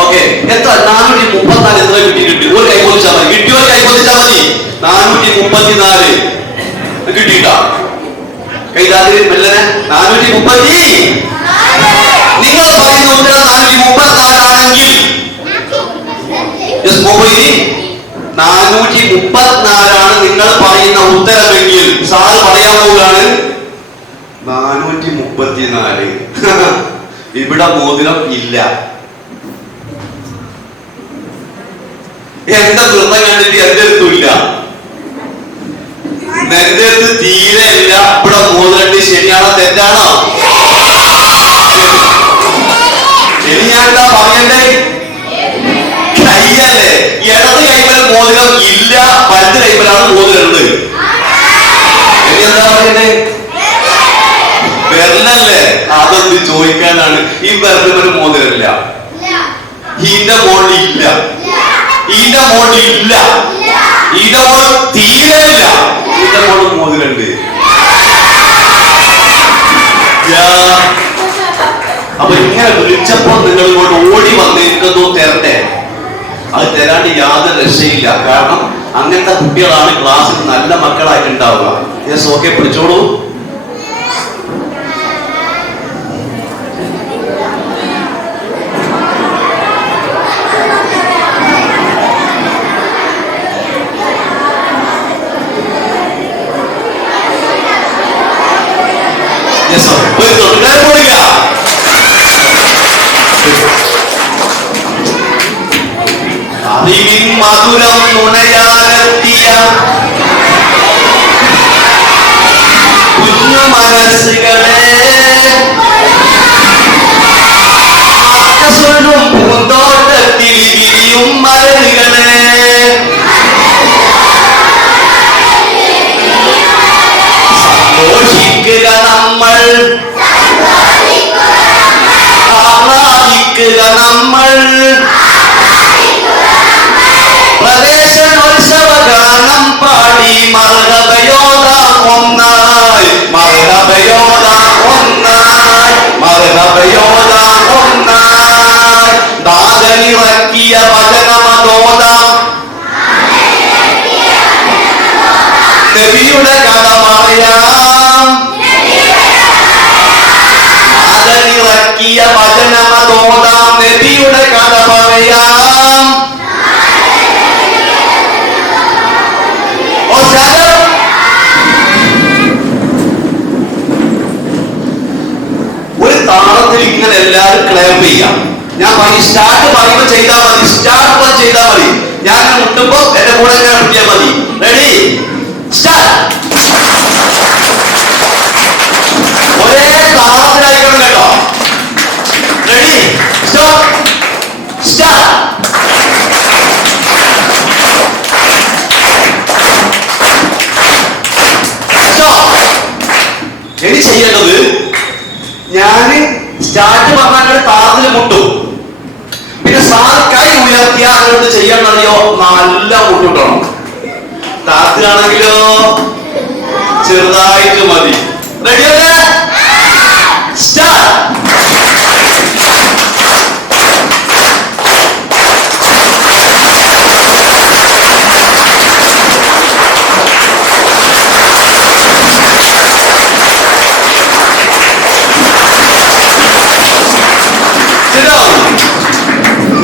ഓക്കെ, എത്ര? 434. എത്ര കിട്ടി? ഒരു കൈ പൊതിച്ചാൽ മതി. കിട്ടിയോ? കൈ പൊതിച്ചാൽ മതി. 434 കിട്ടിയിട്ടാ. കൈ താത്തി മെല്ലനെ. 430. നിങ്ങൾ പറയുന്ന ഉത്തരം 434 ആണെങ്കിൽ 434 നിങ്ങൾ പറയുന്ന ഉത്തരമെങ്കിൽ സാറ് പറയാൻ പോവുകയാണ് 434. ഇവിടെ മോതിരം ഇല്ല. എന്റെ നൃത്തം കണ്ടിട്ട് എന്റെ അടുത്തില്ല, എന്റെ അടുത്ത് തീരെ ഇല്ല. ഇവിടെ മോതിരണ്ട്. ശരിയാണോ തെറ്റാണോ? ശരി. ഞാൻ എന്താ പറയണ്ടേ? കയ്യല്ലേ? ഇടത് കൈമൽ മോതിരം ഇല്ല, വലത് കൈമലാണ് മോതിരണ്ട്. ഇനി എന്താ പറയണ്ടേ? വിരലല്ലേ? അതൊന്ന് ചോദിക്കാനാണ്. ഈ വിരലിൽ മോതിരമില്ല. ഈന്റെ മോളിലില്ല, ഈന്റെ മോളിലില്ല, ഈന്റെ മോൾ തീരെ ഇല്ല. ഈന്റെ മോള് മോതിരണ്ട്. അപ്പൊ ഇങ്ങനെ വിളിച്ചപ്പോൾ നിങ്ങൾ ഇങ്ങോട്ട് ഓടി വന്നിരിക്കുന്നു തരട്ടെ. അത് തരാണ്ട് യാതൊരു രക്ഷയില്ല. കാരണം അങ്ങനത്തെ കുട്ടികളാണ് ക്ലാസ്സിൽ നല്ല മക്കളായിട്ടുണ്ടാവുക. Yes, okay, പിടിച്ചോളൂ. അറിവിൻ മധുരം നുണയാലെത്തിയ കുഞ്ഞു മനസ്സുകളെ ആകസ്വരും പൂന്തോട്ടത്തിൽ വിരിയും മലരുകളെ സന്തോഷിക്കുക നമ്മൾ, ആഹ്ലാദിക്കുക നമ്മൾ, പ്രദേശോത്സവ ഗാനം പാടി മർഹബയോദാം ഒന്നായി, മർഹബയോദാം ഒന്നായി, മർഹബയോദാം ഒന്നായി. ദാസനിറക്കിയ വചനമതോദാം, നബിയുടെ കഥ പറയാം. ദാസനിറക്കിയ വചനമതോദാം, നബിയുടെ കഥ പറയാം. ഒരു താളത്തിൽ ഇങ്ങനെ എല്ലാവരും ക്ലാപ്പ് ചെയ്യാം. ഞാൻ പറയും സ്റ്റാർട്ട് പറയുമ്പോ ചെയ്താൽ മതി, സ്റ്റാർട്ട് ചെയ്താൽ മതി. ഞാൻ മുട്ടുമ്പോ എന്റെ കൂടെ ഞാൻ പിടിച്ചാൽ മതി. Ready start. ഒരേ താളത്തിലായിക്കണം കേട്ടോ. Ready stop start. ഇനി ചെയ്യേണ്ടത്, ഞാന് സ്റ്റാർട്ട് പറഞ്ഞാൽ താളത്തിൽ മുട്ടും. പിന്നെ സാർ കൈ ഉയർത്തിയാൽ അതുകൊണ്ട് ചെയ്യണോ നല്ല മുട്ടിട്ടണം. താത്തിലാണെങ്കിലോ ചെറുതായിട്ട് മതി. റെഡിയല്ലേ? സ്റ്റാർട്ട്.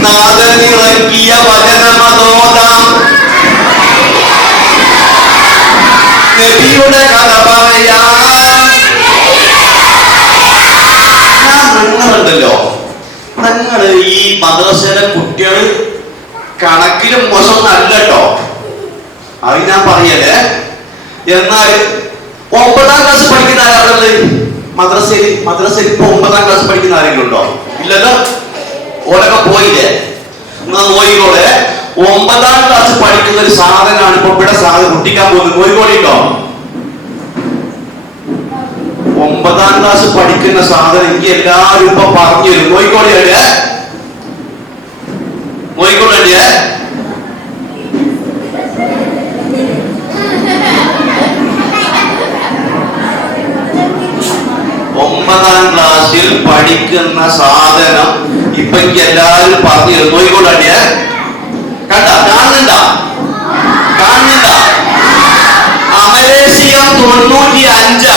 നാദനിറക്കിയ വചനമതോദാം, നബിയുടെ കഥ പറയാം. നിങ്ങളുണ്ടല്ലോ, നിങ്ങള് ഈ മദ്രസയിലെ കുട്ടികൾ കണക്കിലും മോശം അല്ല കേട്ടോ, അത് ഞാൻ പറയല്ലേ. എന്നാൽ 9ാം ക്ലാസ് പഠിക്കുന്ന ആരാളുള്ളത് മദ്രസയിൽ ഇപ്പൊ 9ാം ക്ലാസ് പഠിക്കുന്ന ആരെങ്കിലും ഉണ്ടോ? ഇല്ലല്ലോ, ഓരൊക്കെ പോയില്ലേ? എന്നാ നോയിക്കോളെ, 9ാം ക്ലാസ് പഠിക്കുന്ന ഒരു സാധനമാണ് ഇപ്പൊ ഇവിടെ സാധനം കുട്ടിക്കാൻ പോകുന്നത്. നോയിക്കോളിട്ടോ, 9ാം ക്ലാസ് പഠിക്കുന്ന സാധനം എനിക്ക് എല്ലാവരും ഇപ്പൊ പറഞ്ഞു തരും. നോയിക്കോളിയല്ലേ, നോയിക്കോളേ. 9ാം ക്ലാസ്സിൽ പഠിക്കുന്ന സാധനം ഇപ്പൊ എനിക്ക് എല്ലാവരും പറഞ്ഞു തരും. നോയിക്കോളേ. കണ്ട കാണുന്നുണ്ട? അമലേസിയം 95.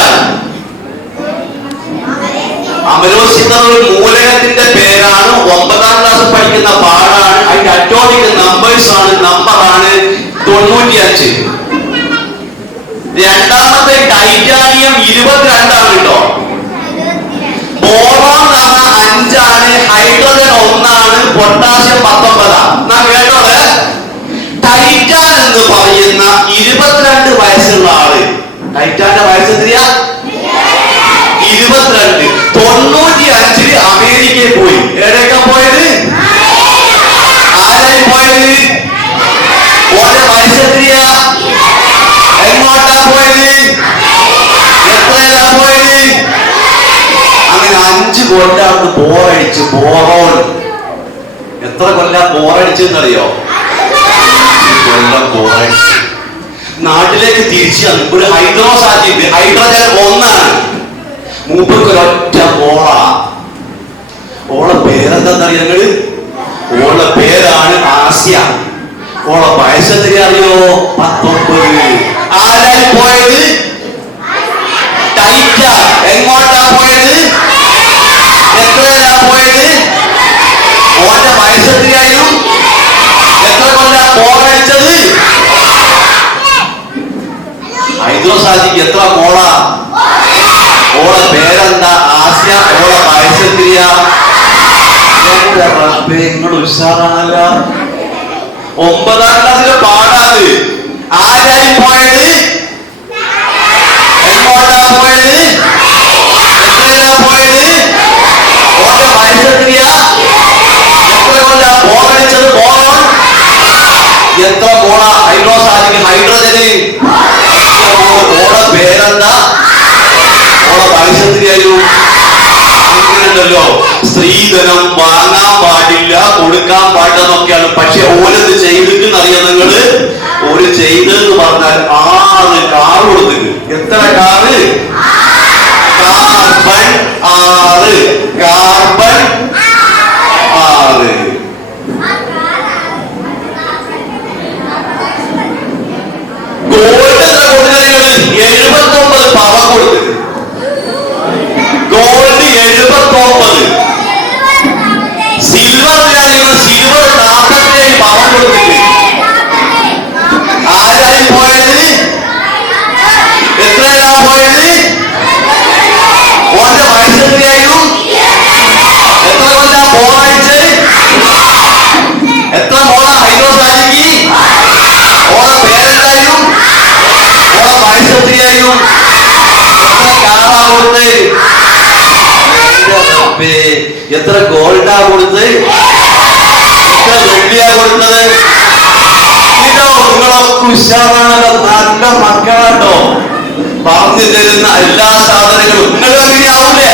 അമലോസിയം ഒരു മൂലകത്തിന്റെ പേരാണ്. 9ാം ക്ലാസ് പഠിക്കുന്ന പാടാണ്. അതിന്റെ അറ്റോമിക് നമ്പേഴ്സ് ആണ്, നമ്പറാണ് 95. രണ്ടാമത്തെ ടൈറ്റാനിയം 22 കേട്ടോ. ബോറോൺ എന്ന് പറഞ്ഞാൽ 5, ഹൈഡ്രജൻ 1, പൊട്ടാസ്യം 19. നാം കേട്ടോളെ. ടൈറ്റാൻ എന്ന് പറയുന്ന 22 വയസ്സുള്ള ആള്, ടൈറ്റാന്റെ വയസ്സ് എത്രയാ? 22. 95 അമേരിക്കയിൽ പോയി. എവിടെയൊക്കെ പോയത്? ആരായി പോയത്? ഓന്റെ വയസ്സ് എത്രയാ? എങ്ങോട്ടാ പോയത്? എത്രയാ പോയത്? അങ്ങനെ 5 കൊല്ലം ബോറടിച്ചു. ബോറോൺ എത്ര കൊല്ലം ബോറടിച്ചെന്നറിയോ? 5 കൊല്ലം ബോറടിച്ചു. നാട്ടിലേക്ക് തിരിച്ചു വന്നു. ഒരു ഹൈഡ്രോസാറ്റിന്റെ ഹൈഡ്രജൻ 1. മൂപ്പർക്ക് ഒരൊറ്റ മോളാ. ഓളെ പേരെന്താന്നറിയോ നിങ്ങള്? ഓളെ പേരാണ് ആസ്യ. ഓളെ വയസ്സ് എത്രയാ അറിയോ? 19. ആരായി പോയത്? ടൈറ്റ. എങ്ങോട്ടാ പോയത്? എത്രയാ പോയത്? ഓന്റെ വയസ്സ് എത്രയായിരുന്നു? എത്ര കൊല്ലം ബോറടിച്ചത്? ഹൈഡ്രോസാറ്റിക്ക് എത്ര മോളാ? ഓളെ പേരെന്താ? ആസ്യ. ഓളെ വയസ്സെത്തിയ? നിങ്ങൾ ഉഷാറാണല്ല. 9ാം ക്ലാസ്സിലെ പാടാത്. ആരായി പോയത്? എങ്ങോട്ടാ പോയത്? എത്രയാ പോയത്? ഓന്റെ വയസ്സെത്രയാ? എത്ര കൊല്ലാ പോകടിച്ചത്? പോകണം എത്ര പോണ ഹൈഡ്രോസാനിക് ഹൈഡ്രോജന്? ഓടെ പേരെന്താ? ഓടെ വയസ്സെത്രയായും? അങ്ങനെയുണ്ടല്ലോ, സ്ത്രീധനം വാങ്ങാൻ പാടില്ല, കൊടുക്കാൻ പാടില്ലെന്നൊക്കെയാണ്. പക്ഷെ ഓരത് ചെയ്തിട്ടെന്ന് അറിയാം നിങ്ങള്? ഓര് ചെയ്തെന്ന് പറഞ്ഞാൽ 6 കാർ കൊടുത്തിട്ട്. എത്ര കാറ്? Carbon 6, carbon 6. ഗോൾഡ് എത്ര കൊടുക്കുന്നത്? 79 പവൻ കൊടുത്തിട്ട്. ഗോൾഡ് 79. സിൽവർ സിൽവർ 47 പവൻ കൊടുത്തിട്ട്. ആരായി പോയത്? എത്രയാ പോയത്? ഓന്റെ വയസ്സെത്രയായും? എത്ര കൊല്ലാ പോകടിച്ച്? എത്ര മോള ഹൈഡ്രോസാനിക്ക്? ഓളെ പേരെന്തായും? ഓളെ വയസ്സെത്രയായും? എത്ര കാറാ കൊടുത്ത്? എത്ര ഗോൾഡാ കൊടുത്ത്? എത്ര വെള്ളിയാ കൊടുത്തത്? ഇതോ നിങ്ങളൊക്കെ ഉഷാറാണല്ലോ, നല്ല മക്കളാട്ടോ. പറഞ്ഞു തരുന്ന എല്ലാ സാധനങ്ങളും നിങ്ങൾ എങ്ങനെയാവൂലേ?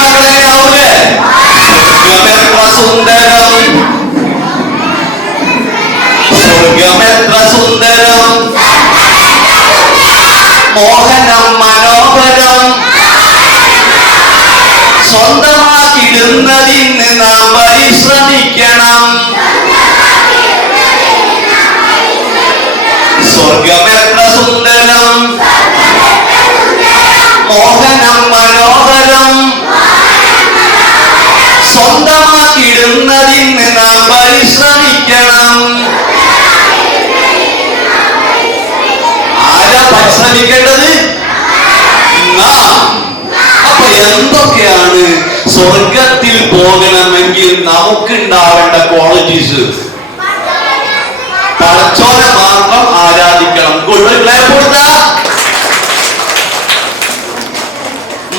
മക്കളെങ്ങനെയാവൂലേ? സ്വർഗമെത്ര സുന്ദരം, സ്വർഗമെത്ര സുന്ദരം, മോഹനം മനോഹരം, സ്വന്തമാക്കിടുന്നതിന് നാം പരിശ്രമിക്കണം. സ്വർഗമെത്ര സുന്ദരം, മോഹനം മനോഹരം, സ്വന്തമാക്കിടുന്നതിന് നാം പരിശ്രമിക്കണം. ആരാ പരിശ്രമിക്കേണ്ടത്? നാം. അപ്പൊ എന്തൊക്കെയാണ് സ്വർഗത്തിൽ പോകണമെങ്കിൽ നമുക്കുണ്ടാവേണ്ട ക്വാളിറ്റീസ്? പടച്ചോനെ മാത്രം ആരാധിക്കണം.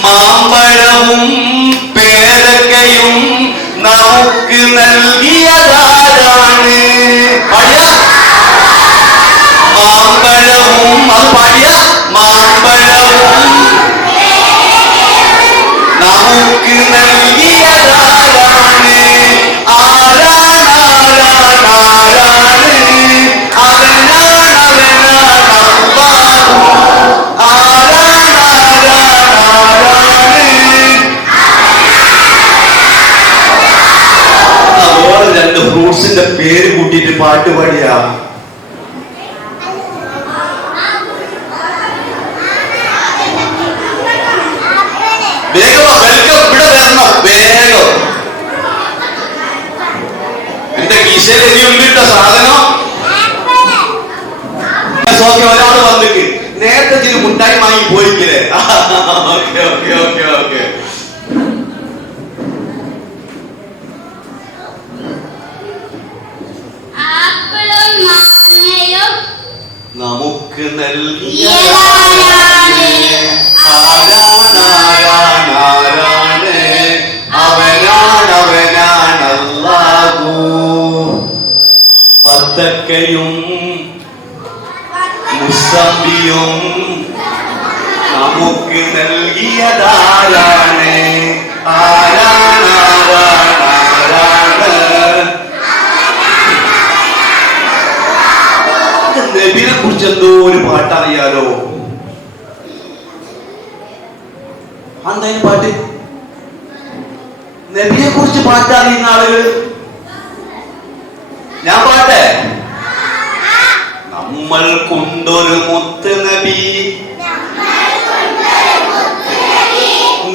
മാമ്പഴവും പേരക്കയും നമുക്ക് നൽകിയതാരാണ്? മാമ്പഴവും മാമ്പഴവും നമുക്ക് നൽകിയതാരാണ്? രണ്ട് ഫ്രൂട്ട്സിന്റെ പേര് കൂട്ടിയിട്ട് പാട്ട് പാടിയാ. വേഗം വെൽക്കം, ഇവിടെ വരണം വേഗം. എന്റെ കീശയിൽ എഴുതിയിട്ട സാധനം ഒരാൾ വന്നിട്ട് നേരത്തെ ചില മുട്ടായി വാങ്ങി പോയിക്കില്ലേ? Okay okay okay okay. നമുക്ക് നൽകിയതാരാണ്? അവനാണ് അല്ലാഹു. പത്തക്കയും മുസമ്പിയും നമുക്ക് നൽകിയതാരാണ്? നബിനെ കുറിച്ച് എന്തോ ഒരു പാട്ടറിയാലോ? എന്തായാലും പാട്ട് നബിയെ കുറിച്ച് പാട്ടറിയുന്ന ആളുകൾ ഞാൻ പാട്ടെ. നമ്മൾ കൊണ്ടൊരു മുത്ത് നബി,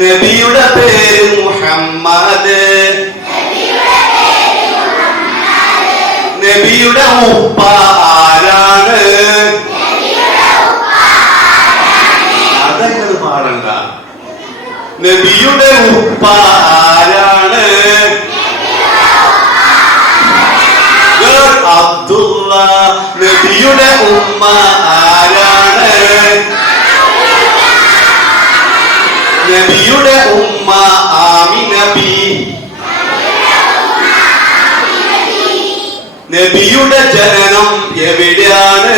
നബിയുടെ പേര് മുഹമ്മദ്, നബിയുടെ ഉപ്പ ആരാണ്? അതങ്ങൾ പാടണ്ട. നബിയുടെ ഉപ്പ ആരാണ്? അബ്ദുള്ള. നബിയുടെ ഉമ്മ ആരാണ്? നബിയുടെ ഉമ്മ ആമിന ബി. നബിയുടെ ജനനം എവിടെയാണ്?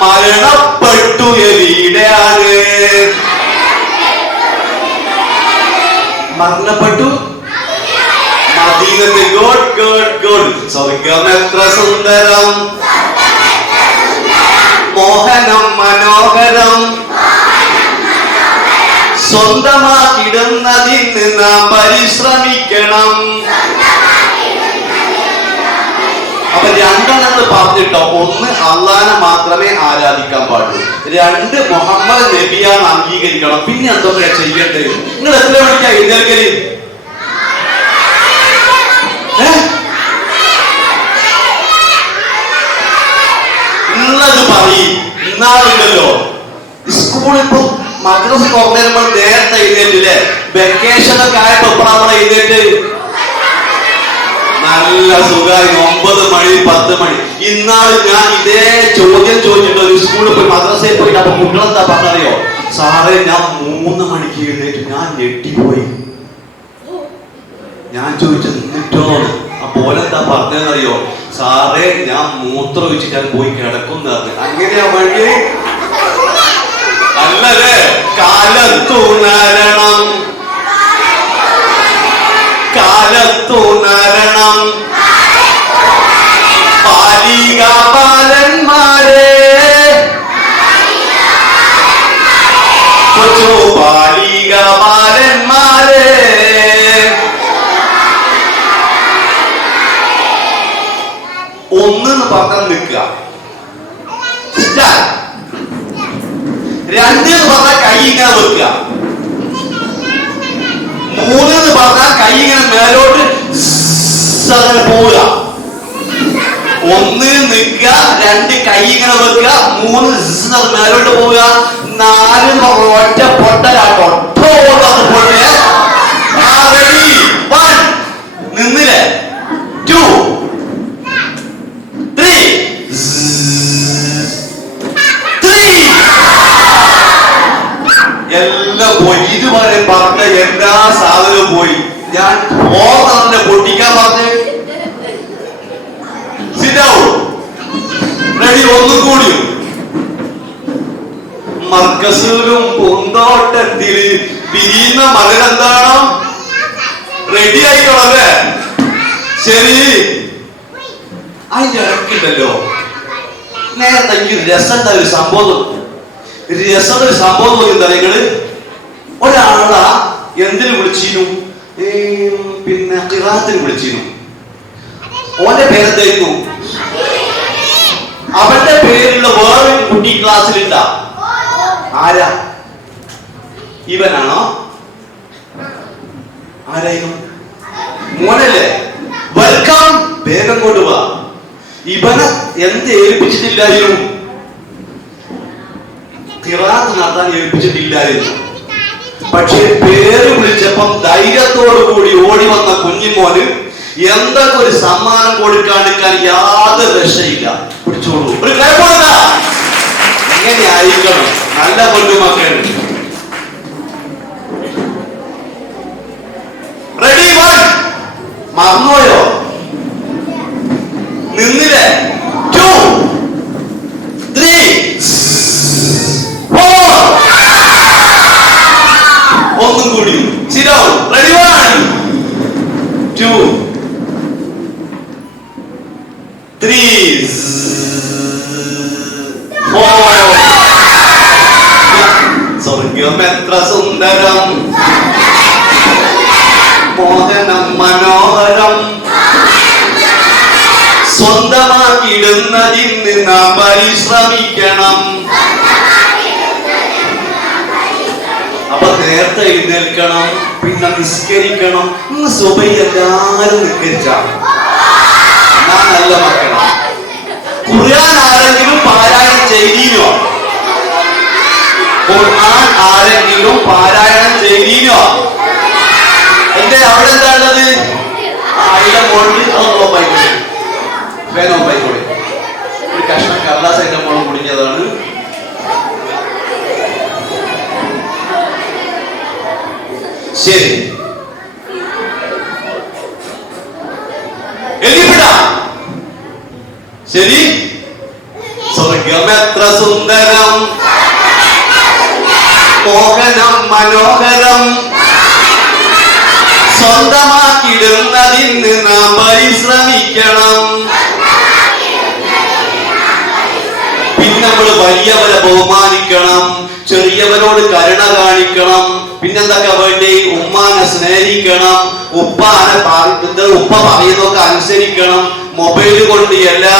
മരണപ്പെട്ടു എവിടെയാണ്? മരണപ്പെട്ടു മദീനത്തിൽ. God God God. സ്വർഗം എത്ര സുന്ദരം, മോഹനം മനോഹരം, സ്വന്തമാക്കിടുന്നതിന് നാം പരിശ്രമിക്കണം. അപ്പൊ രണ്ടെണ്ണങ്ങൾ പറഞ്ഞിട്ടോ. ഒന്ന്, അള്ളാനെ മാത്രമേ ആരാധിക്കാൻ പാടുള്ളൂ. രണ്ട്, മുഹമ്മദ് നബിയാന്ന് അംഗീകരിക്കണം. പിന്നെ എന്തൊക്കെ ചെയ്യണ്ടേ? നിങ്ങൾ എത്ര മണിക്കാ എഴുന്നേൽക്കല്? ഉള്ളത് പറയും. ഇന്നാളുണ്ടല്ലോ സ്കൂളിൽ ഇപ്പൊ മദ്രസ തുറന്നേരുമ്പോൾ നേരത്തെ എഴുന്നേറ്റില്ലേ? വെക്കേഷൻ ഒക്കെ ആയപ്പോ നമ്മളെ എഴുന്നേറ്റ് നല്ല സുഖമായി 9 മണി 10 മണി. ഇന്നാള് ഞാൻ ഇതേ ചോദ്യം ചോദിച്ചിട്ട് ഒരു സ്കൂളിൽ പോയി മദ്രസയിൽ പോയിട്ട് അപ്പൊ കുട്ടികളെന്താ പറഞ്ഞറിയോ? സാറേ ഞാൻ 3 മണിക്ക് എഴുന്നേറ്റ്. ഞാൻ ഞെട്ടിപ്പോയി. ഞാൻ ചോദിച്ചു എന്നിട്ടോ? അപ്പൊ ഓലെന്താ പറഞ്ഞതെന്നറിയോ? സാറേ ഞാൻ മൂത്രം ഒഴിച്ച് ഞാൻ പോയി കിടക്കുന്നു. അങ്ങനെയാ വഴി അല്ലല്ലേ? കാലത്തുണരണം, കാലത്തുണരണം ബാലിക ബാലന്മാരെ, കൊച്ചു ബാലിക ബാലന്മാരെ. ഒന്ന് പറഞ്ഞാൽ നിൽക്കുക. രണ്ട് പറഞ്ഞാൽ കൈ ഇങ്ങനെ വെക്കുക. 3 പറഞ്ഞാൽ കൈ ഇങ്ങനെ മേലോട്ട് പോവുക. 1 നിൽക്കുക, 2 കൈ ഇങ്ങനെ വെക്കുക, 3 മേലോട്ട് പോവുക, 4 ഒറ്റ പൊട്ടലാട്ടോ. റെഡി 1 നിന്നില്ലേ? 2 3 എല്ലാം പോയി. ഇതുവരെ പറഞ്ഞ എല്ലാ സാധനവും പോയി. ഞാൻ ഓർമ്മ പൊട്ടിക്കാൻ പറഞ്ഞു. റെഡി? ഒന്നും കൂടി. മർക്കസിലും പൂന്തോട്ടത്തില് പിരിയുന്ന മകൻ എന്താണ്? റെഡി ആയിക്കോളല്ലേ? ശരി. അതിന്റെ ഇടയ്ക്കുണ്ടല്ലോ നേരത്തെ എനിക്ക് രസമുള്ള ഒരു സംഭവം തോന്നിയെന്താ? നിങ്ങള് ഒരാളാ എന്തിനു വിളിച്ചിരുന്നു? പിന്നെ ഖിറാഅത്തിന് വിളിച്ചിരുന്നു. ഓന്റെ പേരെന്തായിരുന്നു? അവന്റെ പേരുള്ള വേറെ കുട്ടി ക്ലാസ്സിലുണ്ടാ. ആരാ? ഇവനാണോ? ആരായിരുന്നു? മോനല്ലേ? വെൽക്കം, വേഗം കൊണ്ടുപോവാ. ഇവനെ എന്ത് ഏൽപ്പിച്ചിട്ടില്ലായിരുന്നു? ഖിറാഅത്ത് നടത്താൻ ഏൽപ്പിച്ചിട്ടില്ലായിരുന്നു. പക്ഷെ പേര് വിളിച്ചപ്പം ധൈര്യത്തോടു കൂടി ഓടി വന്ന കുഞ്ഞിമോന് എന്തൊക്കെ ഒരു സമ്മാനം കൊടുക്കാണ്ടിരിക്കാൻ യാതൊരു രക്ഷയില്ല. പിടിച്ചോളൂ, ഒരു കുഴപ്പമില്ല. എങ്ങനെ ആയിരിക്കണം നല്ല കൊണ്ടുമക്കൾ? റെഡി 1 മറന്നുപോയോ? നിന്നില്ലേ? 2 3 4 ഒന്നും കൂടി. Sit down. Ready 1 2 3 4. സ്വർഗം എത്ര സുന്ദരം, മോഹനം മനോഹരം, സ്വന്തമാക്കിയിടുന്നതിന് നാം പരിശ്രമിക്കണം. അപ്പൊ നേരത്തെ എഴുന്നേൽക്കണം, പിന്നെ നിസ്കരിക്കണം. ഇന്ന് സുബഹി എല്ലാരും നിസ്കരിച്ച ഞാൻ നല്ല മക്കളാ. ഖുർആൻ ആരെങ്കിലും പാരായണം ചെയ്തീനോ? ഖുർആൻ ആരെങ്കിലും പാരായണം ചെയ്തീനോ? എന്റെ അവിടെ എന്താ ഉള്ളത്? എഴുതിപ്പിടാ. ശരി. സ്വർഗമെത്ര സുന്ദരം, മോഹനം മനോഹരം, സ്വന്തമാക്കിടുന്നതിന് നാം പരിശ്രമിക്കണം. പിന്നെ നമ്മൾ വലിയവരെ ബഹുമാനിക്കണം, ചെറിയവരോട് കരുണ കാണിക്കണം. പിന്നെന്തൊക്കെ വേണ്ടി? ഉമ്മാനെ സ്നേഹിക്കണം, ഉപ്പ പറയുന്നതൊക്കെ അനുസരിക്കണം. മൊബൈൽ കൊണ്ട് എല്ലാ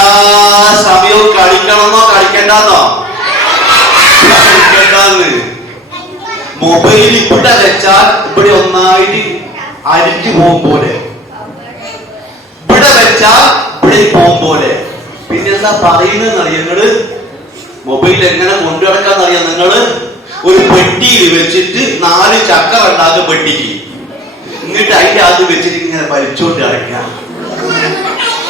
സമയവും കളിക്കണമെന്നോ കളിക്കണ്ടെന്നോ? കളിക്കണ്ടെന്ന്. മൊബൈൽ ഇവിടെ വെച്ചാൽ ഇവിടെ ഒന്നായിട്ട് അരിഞ്ഞു പോകും പോലെ, ഇവിടെ വെച്ചാൽ ഇവിടെ പോകും പോലെ. പിന്നെന്താ പറയുന്നത് അറിയങ്ങള്? മൊബൈൽ എങ്ങനെ കൊണ്ടു നടക്കാന്നറിയാം നിങ്ങള്? ഒരു പെട്ടിയിൽ വെച്ചിട്ട് 4 ചക്ര ഉണ്ടാകും പെട്ടിക്ക്, എന്നിട്ട് അതിന്റെ അത് വെച്ചിട്ട് ഇങ്ങനെ വലിച്ചോണ്ട് ഇറക്കാം.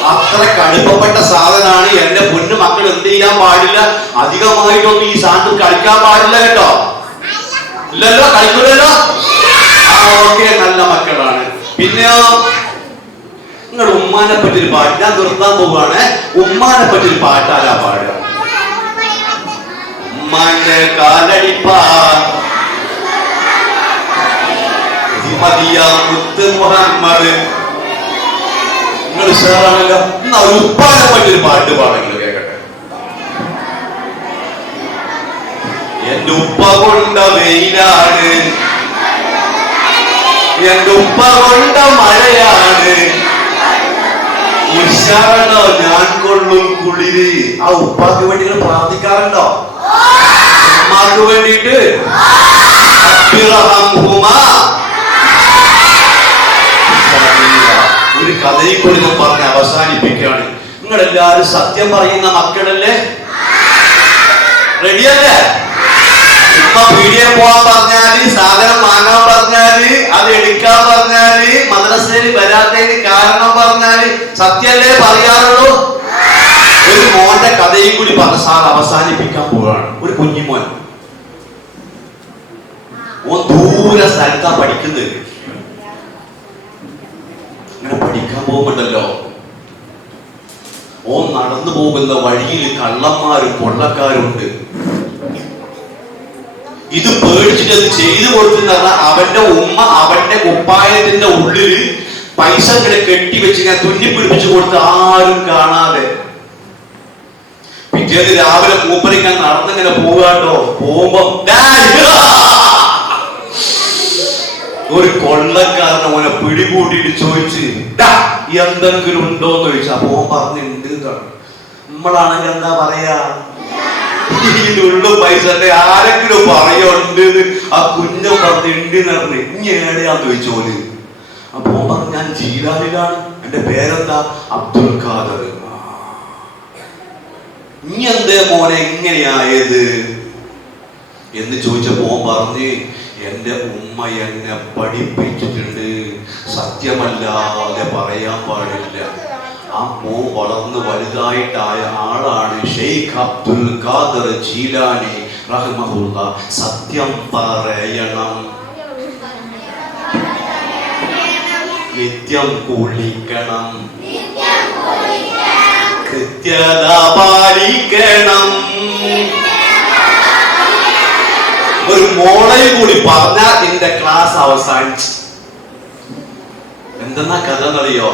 അത്ര കടുപ്പപ്പെട്ട സാധനമാണ്. എന്റെ പൊന്നു മക്കൾ എന്ത് ചെയ്യാൻ പാടില്ല? അധികമായിട്ടൊന്നും ഈ സാധനം കളിക്കാൻ പാടില്ല കേട്ടോ. ഇല്ലല്ലോ, കളിക്കൂലല്ലോ. ഓക്കെ, നല്ല മക്കളാണ്. പിന്നെയോ നിങ്ങളുടെ ഉമ്മാനെ പറ്റി ഒരു പാട്ട് ഞാൻ നിർത്താൻ പോവുകയാണ്. ഉമ്മാനെ പറ്റി ഒരു പാട്ടാരാ പാടുക? ഉമ്മാന്റെ കാലടിപ്പാ മുത്ത് മുഹമ്മദ്. നിങ്ങൾ ഉഷാറാണല്ലോ. എന്നാ ഒരു ഉപ്പാനെ പറ്റി ഒരു പാട്ട് പാടെങ്കിലും കേക്കട്ടെ. എന്റെ ഉപ്പ കൊണ്ട വെയിലാണ്, എന്റെ ഉപ്പ കൊണ്ട മഴയാണ്, ഉഷാറാണോ ഞാൻ കൊള്ളും കുളിര്. ആ ഉപ്പാക്ക് വേണ്ടി നിങ്ങൾ പ്രാർത്ഥിക്കാറുണ്ടോ? ഉമ്മാക്ക് വേണ്ടിയിട്ട് ഒരു കഥയിൽ കൂടി ഞാൻ പറഞ്ഞ് അവസാനിപ്പിക്കുകയാണ്. നിങ്ങൾ എല്ലാവരും സത്യം പറയുന്ന മക്കളല്ലേ? റെഡിയല്ലേ? ഉമ്മ പീടികയിൽ പോകാൻ പറഞ്ഞാല്, സാധനം വാങ്ങാൻ പറഞ്ഞാല്, അത് എടുക്കാൻ പറഞ്ഞാല്, മദ്രസയിൽ വരാത്തതിന് കാരണം പറഞ്ഞാല് സത്യല്ലേ പറയാറുള്ളൂ? ഒരു മോന്റെ കഥയും കൂടി പറഞ്ഞ സാർ അവസാനിപ്പിക്കാൻ പോവുകയാണ്. ഒരു കുഞ്ഞിമോൻ, ഓൻ ദൂര സ്ഥലത്താ പഠിക്കുന്നത്. അങ്ങനെ പഠിക്കാൻ പോകുമ്പോണ്ടല്ലോ, ഓൻ നടന്നു പോകുന്ന വഴിയിൽ കള്ളന്മാരും കൊള്ളക്കാരുണ്ട്. ഇത് പേടിച്ചിട്ട് അത് ചെയ്തു കൊടുത്തെന്ന് പറഞ്ഞാൽ അവന്റെ ഉമ്മ അവന്റെ കുപ്പായത്തിന്റെ ഉള്ളില് പൈസ ഇങ്ങനെ കെട്ടിവെച്ച് ഞാൻ തുന്നിപ്പിടിപ്പിച്ചു കൊടുത്ത് ആരും കാണാതെ. പിറ്റേന്ന് രാവിലെ മൂപ്പരിക്കാൻ നടന്നിങ്ങനെ പോകാട്ടോ. പോകുമ്പോ ഒരു കൊള്ളക്കാരനെ ഓനെ പിടികൂട്ടിട്ട് ചോദിച്ച് എന്തെങ്കിലും ഉണ്ടോന്ന് ചോദിച്ചു. അപ്പൊ ഓൻ പറഞ്ഞിട്ടുണ്ട്. നമ്മളാണെങ്കിൽ എന്താ പറയാ? ഇതിനുള്ള പൈസ ആരെങ്കിലും പറയുണ്ട്? ആ കുഞ്ഞു പറഞ്ഞിണ്ട് പറഞ്ഞ് ഇനി എവിടെയാന്ന് ചോദിച്ചോല്. അപ്പൊ ഓൻ പറഞ്ഞു ഞാൻ ജീലാനിലാണ്, എന്റെ പേരെന്താ? അബ്ദുൽ ഖാദർ. ഇനി എന്തേ മോനെ എങ്ങനെയായത് എന്ന് ചോദിച്ചപ്പോ ഓൻ പറഞ്ഞ് എന്റെ ഉമ്മ എന്നെ പഠിപ്പിച്ചിട്ടുണ്ട്, സത്യമല്ലാതെ പറയാൻ പാടില്ല. ആ മോൻ വളർന്ന് വലുതായിട്ടായ ആളാണ് ഷെയ്ഖ് അബ്ദുൽ ഖാദർ ജീലാനി റഹ്മഹുള്ള. സത്യം പറയണം, നിത്യം കുളിക്കണം, കൃത്യത പാലിക്കണം. ഒരു മോളയും കൂടി പറഞ്ഞാൽ നിന്റെ ക്ലാസ് അവസാനിച്ചു. എന്തെന്നാ കഥ എന്നറിയോ?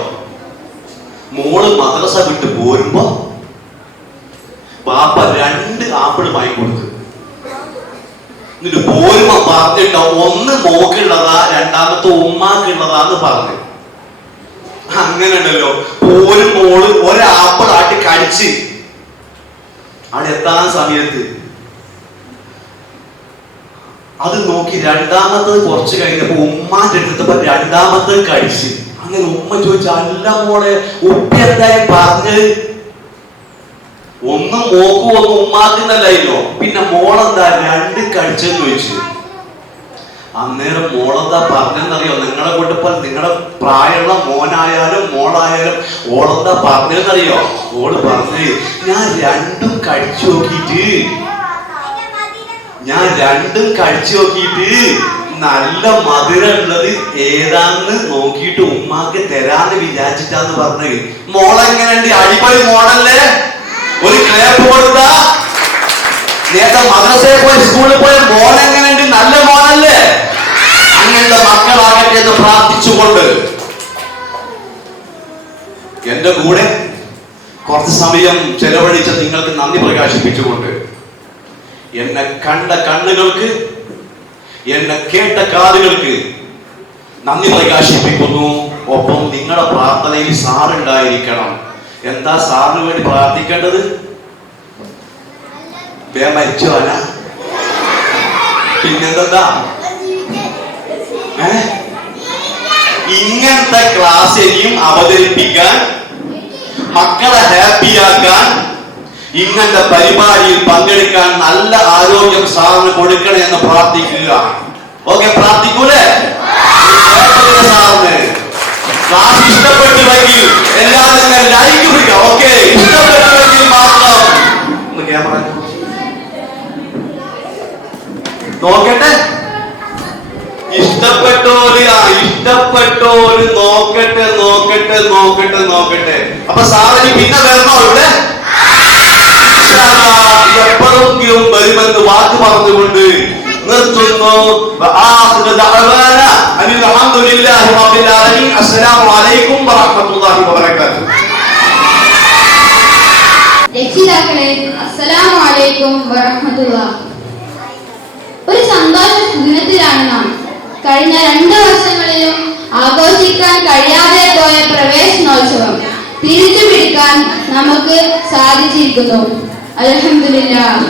മോള് മദ്രസ വിട്ട് പോരുമ്പോ പാപ്പ 2 ആപ്പിൾ വാങ്ങി കൊടുത്തു. എന്നിട്ട് പോരുമ്പോ പറഞ്ഞിട്ടോ, ഒന്ന് മോക്കുള്ളതാ, രണ്ടാമത്തെ ഉമ്മാക്കുള്ളതാന്ന് പറഞ്ഞു. അങ്ങനെ ഉണ്ടല്ലോ, പോരും മോള് ഒരാപ്പിൾ ആട്ടി കഴിച്ച് അവിടെ എത്താൻ സമയത്ത് അത് നോക്കി രണ്ടാമത്തത് കുറച്ച് കഴിഞ്ഞപ്പോ ഉമ്മാന്റെ അടുത്തപ്പോ രണ്ടാമത്തത് കഴിച്ച്. അങ്ങനെ ഉമ്മ ചോദിച്ചു, അല്ല മോളെ ഉപ്പ എന്തായാലും പറഞ്ഞ്? ഒന്ന് മോക്കും ഒന്ന് ഉമ്മാക്കുന്നല്ലോ, പിന്നെ മോളെന്താ 2 കഴിച്ചെന്ന് ചോദിച്ചു. അന്നേരം മോളെന്താ പറഞ്ഞെന്നറിയോ? നിങ്ങളെ കൊണ്ടിപ്പോ നിങ്ങളുടെ പ്രായമുള്ള മോനായാലും മോളായാലും ഓളെന്താ പറഞ്ഞെന്നറിയോ? ഓള് പറഞ്ഞ് ഞാൻ 2ഉം കഴിച്ചു നോക്കിയിട്ട് നല്ല മധുരമുള്ളത് ഏതാന്ന് നോക്കിയിട്ട് ഉമ്മാക്ക് തരാന്ന് വിചാരിച്ചിട്ടാന്ന് പറഞ്ഞത്. മോളെങ്ങനെയുണ്ട്? അടിപൊളി മോളല്ലേ? ഒരു ക്ലേപ്പ് കൊടുത്താ നേരത്തെ മദ്രസയിൽ പോയി സ്കൂളിൽ പോയ മോളെങ്ങനെയുണ്ട്? നല്ല മോളല്ലേ? അങ്ങനത്തെ മക്കളാകട്ടെ എന്ന് പ്രാർത്ഥിച്ചുകൊണ്ട് എന്റെ കൂടെ കുറച്ച് സമയം ചെലവഴിച്ച നിങ്ങൾക്ക് നന്ദി പ്രകാശിപ്പിച്ചുകൊണ്ട് എന്നെ കണ്ട കണ്ണുകൾക്ക്, എന്നെ കേട്ട കാതുകൾക്ക് നന്ദി പ്രകാശിപ്പിക്കുന്നു. ഒപ്പം നിങ്ങളുടെ പ്രാർത്ഥനയിൽ സാറുണ്ടായിരിക്കണം. എന്താ സാറിന് വേണ്ടി പ്രാർത്ഥിക്കേണ്ടത്? മരിച്ചോന പിന്നെന്താ? ഇങ്ങനത്തെ ക്ലാസ് ഇനിയും അവതരിപ്പിക്കാൻ, മക്കളെ ഹാപ്പിയാക്കാൻ, ഇങ്ങനത്തെ പരിപാടിയിൽ പങ്കെടുക്കാൻ നല്ല ആരോഗ്യം സാറിന് കൊടുക്കണേ എന്ന് പ്രാർത്ഥിക്കുക. ഓക്കെ, പ്രാർത്ഥിക്കൂലേ? സാറിന് ക്ലാസ് ഇഷ്ടപ്പെട്ടുവെങ്കിൽ എല്ലാവരും ലൈക്ക് കൊടുക്കുക. ഓക്കെ, ഇഷ്ടപ്പെട്ടുവെങ്കിൽ മാത്രം ഒന്ന് ക്യാമറ നോക്കട്ടെ. ഇഷ്ടപ്പെട്ടോര് നോക്കട്ടെ നോക്കട്ടെ നോക്കട്ടെ നോക്കട്ടെ. അപ്പൊ സാറിന് പിന്നെ വരണോ ഇവിടെ? എപ്പോഴെങ്കിലും വരുമെന്ന് വാക്ക് പറഞ്ഞുകൊണ്ട് നിർത്തുന്നു. അസ്സലാമു അലൈക്കും വറഹ്മത്തുള്ളാഹി വബറകാതുഹു. രക്ഷിതാക്കളെ, അസ്സലാമു അലൈക്കും വറഹ്മത്തുള്ളാഹി. ഒരു സന്തോഷ ദിനത്തിലാണ് നാം. കഴിഞ്ഞ 2 വർഷങ്ങളിലും ആഘോഷിക്കാൻ കഴിയാതെ പോയ പ്രവേശനോത്സവം തിരിച്ചു പിടിക്കാൻ നമുക്ക് സാധിച്ചിരിക്കുന്നു. അൽഹംദുലില്ലാഹ്.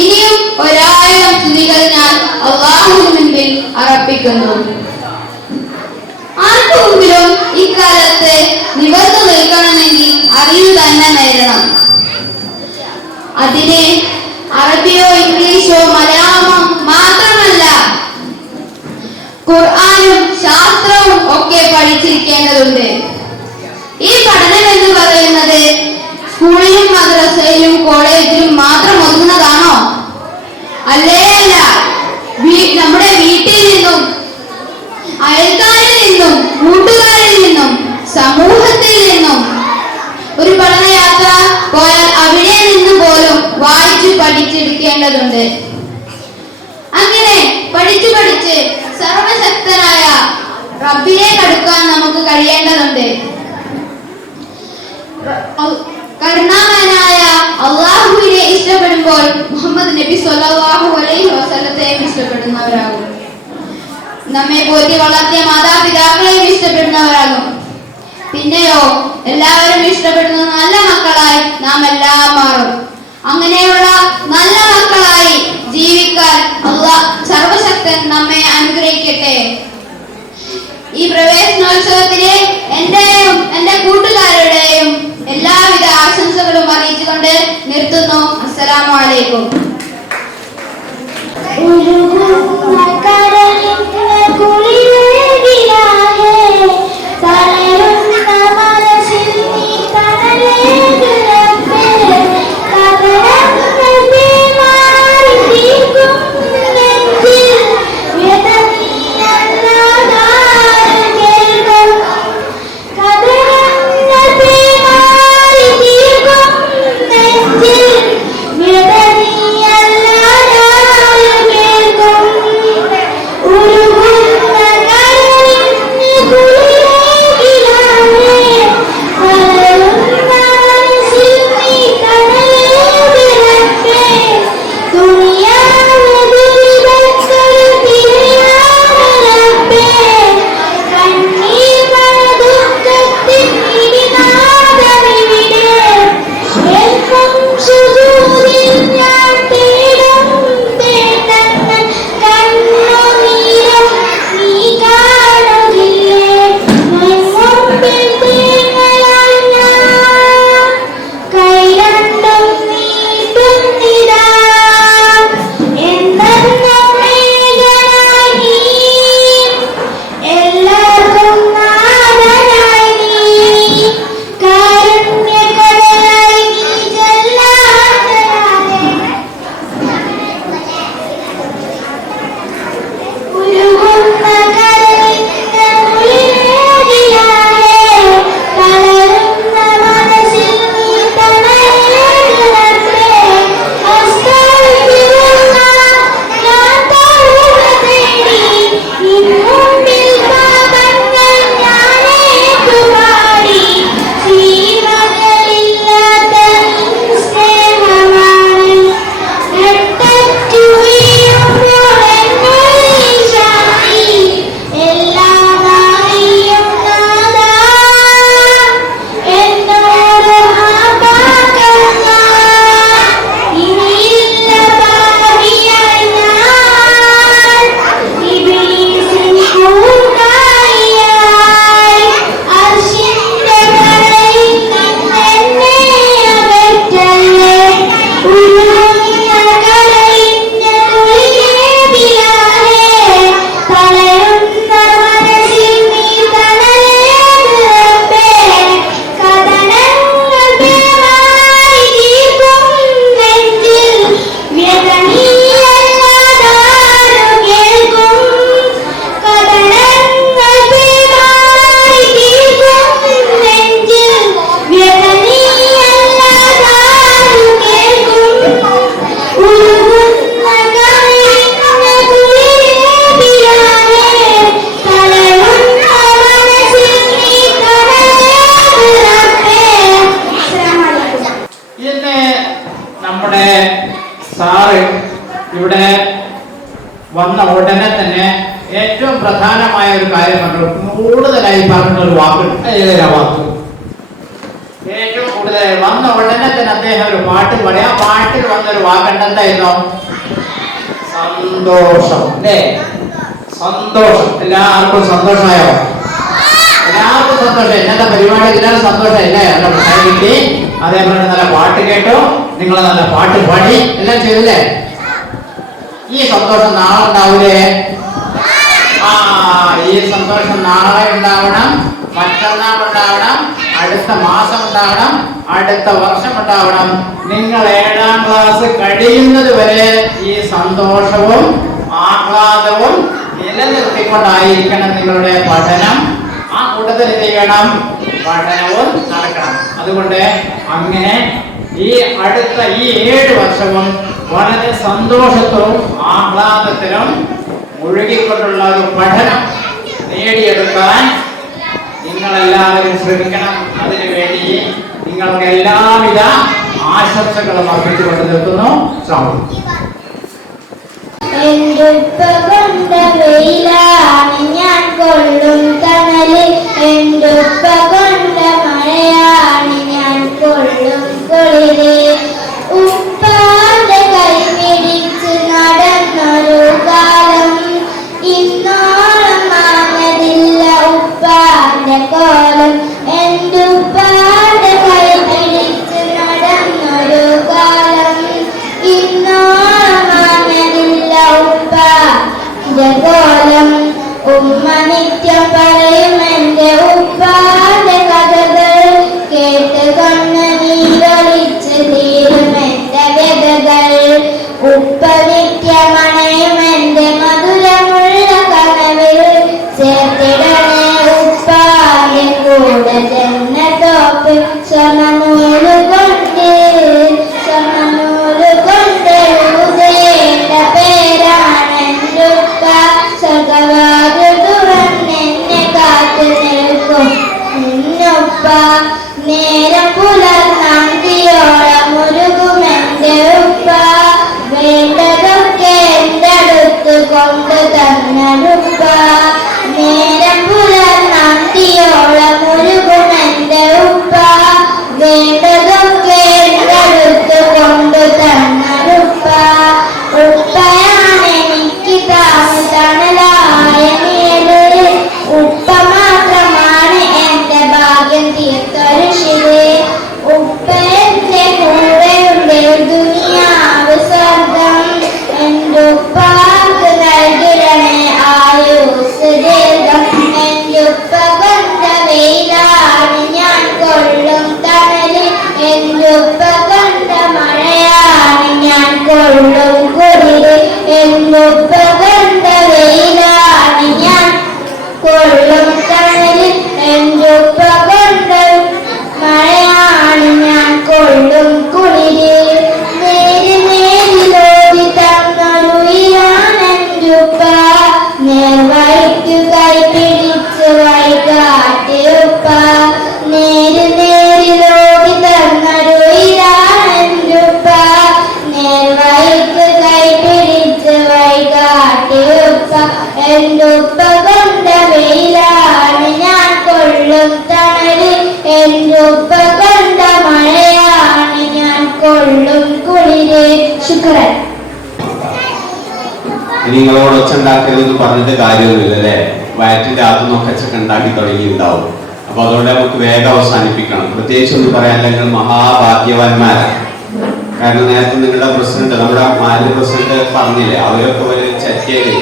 ഇനിയും 1000 സ്തുതികൾ ഞാൻ അല്ലാഹുവിന് മുൻപിൽ അർപ്പിക്കുന്നു. ആർക്കു മുമ്പിലും ഇക്കാലത്ത് നിവർന്നു നിൽക്കണമെങ്കിൽ അറിവ് തന്നെ നേടണം. അതിന് അറബിയോ ഇംഗ്ലീഷോ മലയാളമോ മാത്രമല്ല, ഖുർആനും ശാസ്ത്രവും ഒക്കെ പഠിച്ചിരിക്കേണ്ടതുണ്ട്. ഈ പഠനം എന്ന് പറയുന്നത് സ്കൂളിലും മദ്രസയിലും കോളേജിലും മാത്രം ഒതുങ്ങുന്നതാണോ? അല്ലേ അല്ല. നമ്മുടെ വീട്ടിൽ നിന്നും, അയൽക്കാരിൽ നിന്നും, കൂട്ടുകാരിൽ നിന്നും, സമൂഹത്തിൽ നിന്നും ഒരു പഠനയാത്ര പോയാൽ അവിടെ നിന്ന് പോലും വായിച്ചു പഠിച്ചെടുക്കേണ്ടതുണ്ട്. അങ്ങനെ പഠിച്ച് സർവശക്തനായ റബ്ബിലേക്ക് അടുക്കാൻ നമുക്ക് കഴിയേണ്ടതുണ്ട്. കരുണാമയനായ അള്ളാഹുവിനെ ഇഷ്ടപ്പെടുമ്പോൾ മുഹമ്മദ് നബി സ്വല്ലല്ലാഹു അലൈഹി വസല്ലത്തെയും ഇഷ്ടപ്പെടുന്നവരാകും. നമ്മെ പോറ്റി വളർത്തിയ മാതാപിതാക്കളെയും ഇഷ്ടപ്പെടുന്നവരാകും. പിന്നെയോ എല്ലാവരും ഇഷ്ടപ്പെടുന്ന നല്ല മക്കളായി നാം എല്ലാം മാറും. അങ്ങനെയുള്ള നല്ല മക്കളായി ജീവിക്കാൻ അല്ലാഹ് സർവശക്തൻ നമ്മെ അനുഗ്രഹിക്കട്ടെ. ഈ പ്രവേശനോത്സവത്തിന് എന്റെയും എന്റെ കൂട്ടുകാരുടെയും എല്ലാവിധ ആശംസകളും അറിയിച്ചുകൊണ്ട് നിർത്തുന്നു. അസ്സലാമു അലൈക്കും. Yeah. ഉടനെ തന്നെ ഏറ്റവും പ്രധാനമായ ഒരു കാര്യം പറഞ്ഞു, കൂടുതലായി പറഞ്ഞൊരു വാക്കുണ്ട്. ഏതൊരു വാക്ക്? ഏറ്റവും കൂടുതൽ വന്ന ഉടനെ തന്നെ അദ്ദേഹം ഒരു പാട്ട് പാടി. ആ പാട്ടിൽ വന്നൊരു വാക്കുണ്ട്, എന്തായിരുന്നു? സന്തോഷം. അല്ലേ? സന്തോഷം. എല്ലാവർക്കും സന്തോഷമായോ? എല്ലാവർക്കും സന്തോഷം. ഇന്നത്തെ പരിപാടി എല്ലാവരും സന്തോഷമല്ലേ? നല്ല കിട്ടി, അതേപോലെ നല്ല പാട്ട് കേട്ടു, നിങ്ങൾ നല്ല പാട്ട് പാടി, എല്ലാം ചെയ്തില്ലേ? ഈ സന്തോഷം നാളെ ഉണ്ടാവൂലേ? ഈ സന്തോഷം നാളെ ഉണ്ടാവണം, മറ്റന്നാൾ ഉണ്ടാവണം, അടുത്ത മാസം ഉണ്ടാവണം, അടുത്ത വർഷം ഉണ്ടാവണം. നിങ്ങൾ 7ാം ക്ലാസ് കഴിയുന്നത് വരെ ഈ സന്തോഷവും ആഹ്ലാദവും നിലനിർത്തിക്കൊണ്ടായിരിക്കണം നിങ്ങളുടെ പഠനം. ആ കൂട്ടത്തിൽ എന്ത് ചെയ്യണം? പഠനവും നടക്കണം. അതുകൊണ്ട് അങ്ങനെ ഈ അടുത്ത ഈ 7 വർഷവും വളരെ സന്തോഷത്തിലും ആഹ്ലാദത്തിലും മുഴുകിക്കൊണ്ടുള്ള ഒരു പഠനം നേടിയെടുക്കാൻ നിങ്ങളെല്ലാവരും ശ്രമിക്കണം. അതിനുവേണ്ടി നിങ്ങൾക്ക് എല്ലാവിധ ആശംസകളും അർപ്പിച്ചുകൊണ്ട് നിർത്തുന്നു. എന്തുപ്പ വെയിലാണ് ഞാൻ കൊള്ളും തണല്, എന്തുപ്പ കൊണ്ട മഴയാണ് ഞാൻ കൊള്ളും കുളിര്. ഉപ്പാന്റെ കൈ പിടിച്ച് നടന്നൊരു കാലം ഇന്നോളം മാഞ്ഞതില്ല ഉപ്പാന്റെ കോലം. എന്തുപ്പാന്റെ കൈ പിടിച്ച് നടന്നൊരു കാലം ഇന്നോളം മാഞ്ഞതില്ല ഉപ്പാന്റെ കോലം. ഉമ്മ നിത്യം പറയും എന്റെ ഉപ്പാന്റെ കഥകൾ, കേട്ട് കണ്ണ് നീരൊലിച്ച് തീരും എന്റെ വ്യതകൾ. ഉപ്പ നിത്യമണയും എന്റെ മധുരമുള്ള കനവിൽ, ചേർത്തിടണേ ഉപ്പാന്റെ കൂടെ ജന്നത്തോപ്പ്. സമനൂലുകൊണ്ട് എഴുതേണ്ട പേരാണ് എൻ്റെ ഉപ്പ. സ്വർഗവാതിൽ തുറന്നെന്നെ കാത്തു നിൽക്കും എന്നുപ്പ. നേരം പുലർന്നന്തിയോളം മുരുകുമെന്റെ ഉപ്പ. വേണ്ടതൊക്കെ എൻ്റെ അടുത്ത് കൊണ്ട് തന്നടുപ്പ. നേരം പുലർന്നന്തിയോളം മുരുകുമെന്റെ ഉപ്പ. വേണ്ടതൊക്കെ എൻ്റെ അടുത്ത് കൊണ്ട് തന്നടുപ്പ. ഉപ്പയാണ് എനിക്ക് തണലായ നീട്. ഉപ്പ മാത്രമാണ് എന്റെ ഭാഗ്യം തീർത്തൊരു ശില്. ഉപ്പ എന്റെ കൂടെയുണ്ട് ദുനിയാവ് സ്വർഗം. എന്റെ ഉപ്പാക്ക് നൽകിടണേ ആയുസ് ദീർഘം. എന്റെ ഉപ്പ കൊണ്ട വെയിലാണ് ഞാൻ കൊള്ളും തണല്, എന്റെ ഉപ്പ കൊണ്ട മഴയാണ് ഞാൻ കൊള്ളും കുളിര്. എന്റെ ഉപ്പ കൊണ്ട വെയിലാണ് ഞാൻ കൊള്ളും തണല്, എന്റെ ഉപ്പ കൊണ്ട മഴയാണ് ഞാൻ കൊള്ളും കുളിര്. നേരിലോടി തന്നൊരുയിലാണ് എൻ്റെ ഉപ്പ. നേർവഴിക്ക് കൈ പിടിച്ച് വഴികാട്ടി ഉപ്പ. നേരിലോടി തന്നൊരുയിലാണ് എൻ്റെ ഉപ്പ. നേർവഴിക്ക് കൈ പിടിച്ച് വഴികാട്ടി ഉപ്പ. എൻ്റെ ഉപ്പ കൊണ്ട വെയിലാണ് ഞാൻ കൊള്ളും തണല്, എൻ്റെ ഉപ്പ കൊണ്ട മഴയാണ് ഞാൻ കൊള്ളും കുളിര്. ശുക്രൻ. നിങ്ങളോട് ഒച്ച ഉണ്ടാക്കരുതെന്ന് പറഞ്ഞിട്ട് കാര്യമൊന്നുമില്ല അല്ലേ? വയറ്റിന്റെ അകത്തുനിന്നൊക്കെ ഒച്ചൊക്കെ ഉണ്ടാക്കി തുടങ്ങിയിട്ടുണ്ടാവും. അപ്പൊ അതുകൊണ്ട് നമുക്ക് വേഗം അവസാനിപ്പിക്കണം. പ്രത്യേകിച്ച് ഒന്ന് പറയാൻ നിങ്ങൾ മഹാഭാഗ്യവാന്മാരാണ്. കാരണം നേരത്തെ നിങ്ങളുടെ പ്രസിഡന്റ്, നമ്മുടെ മാലിന്യ പ്രസിഡന്റ് പറഞ്ഞില്ലേ, അവരൊക്കെ ഒരു ചറ്റിയില്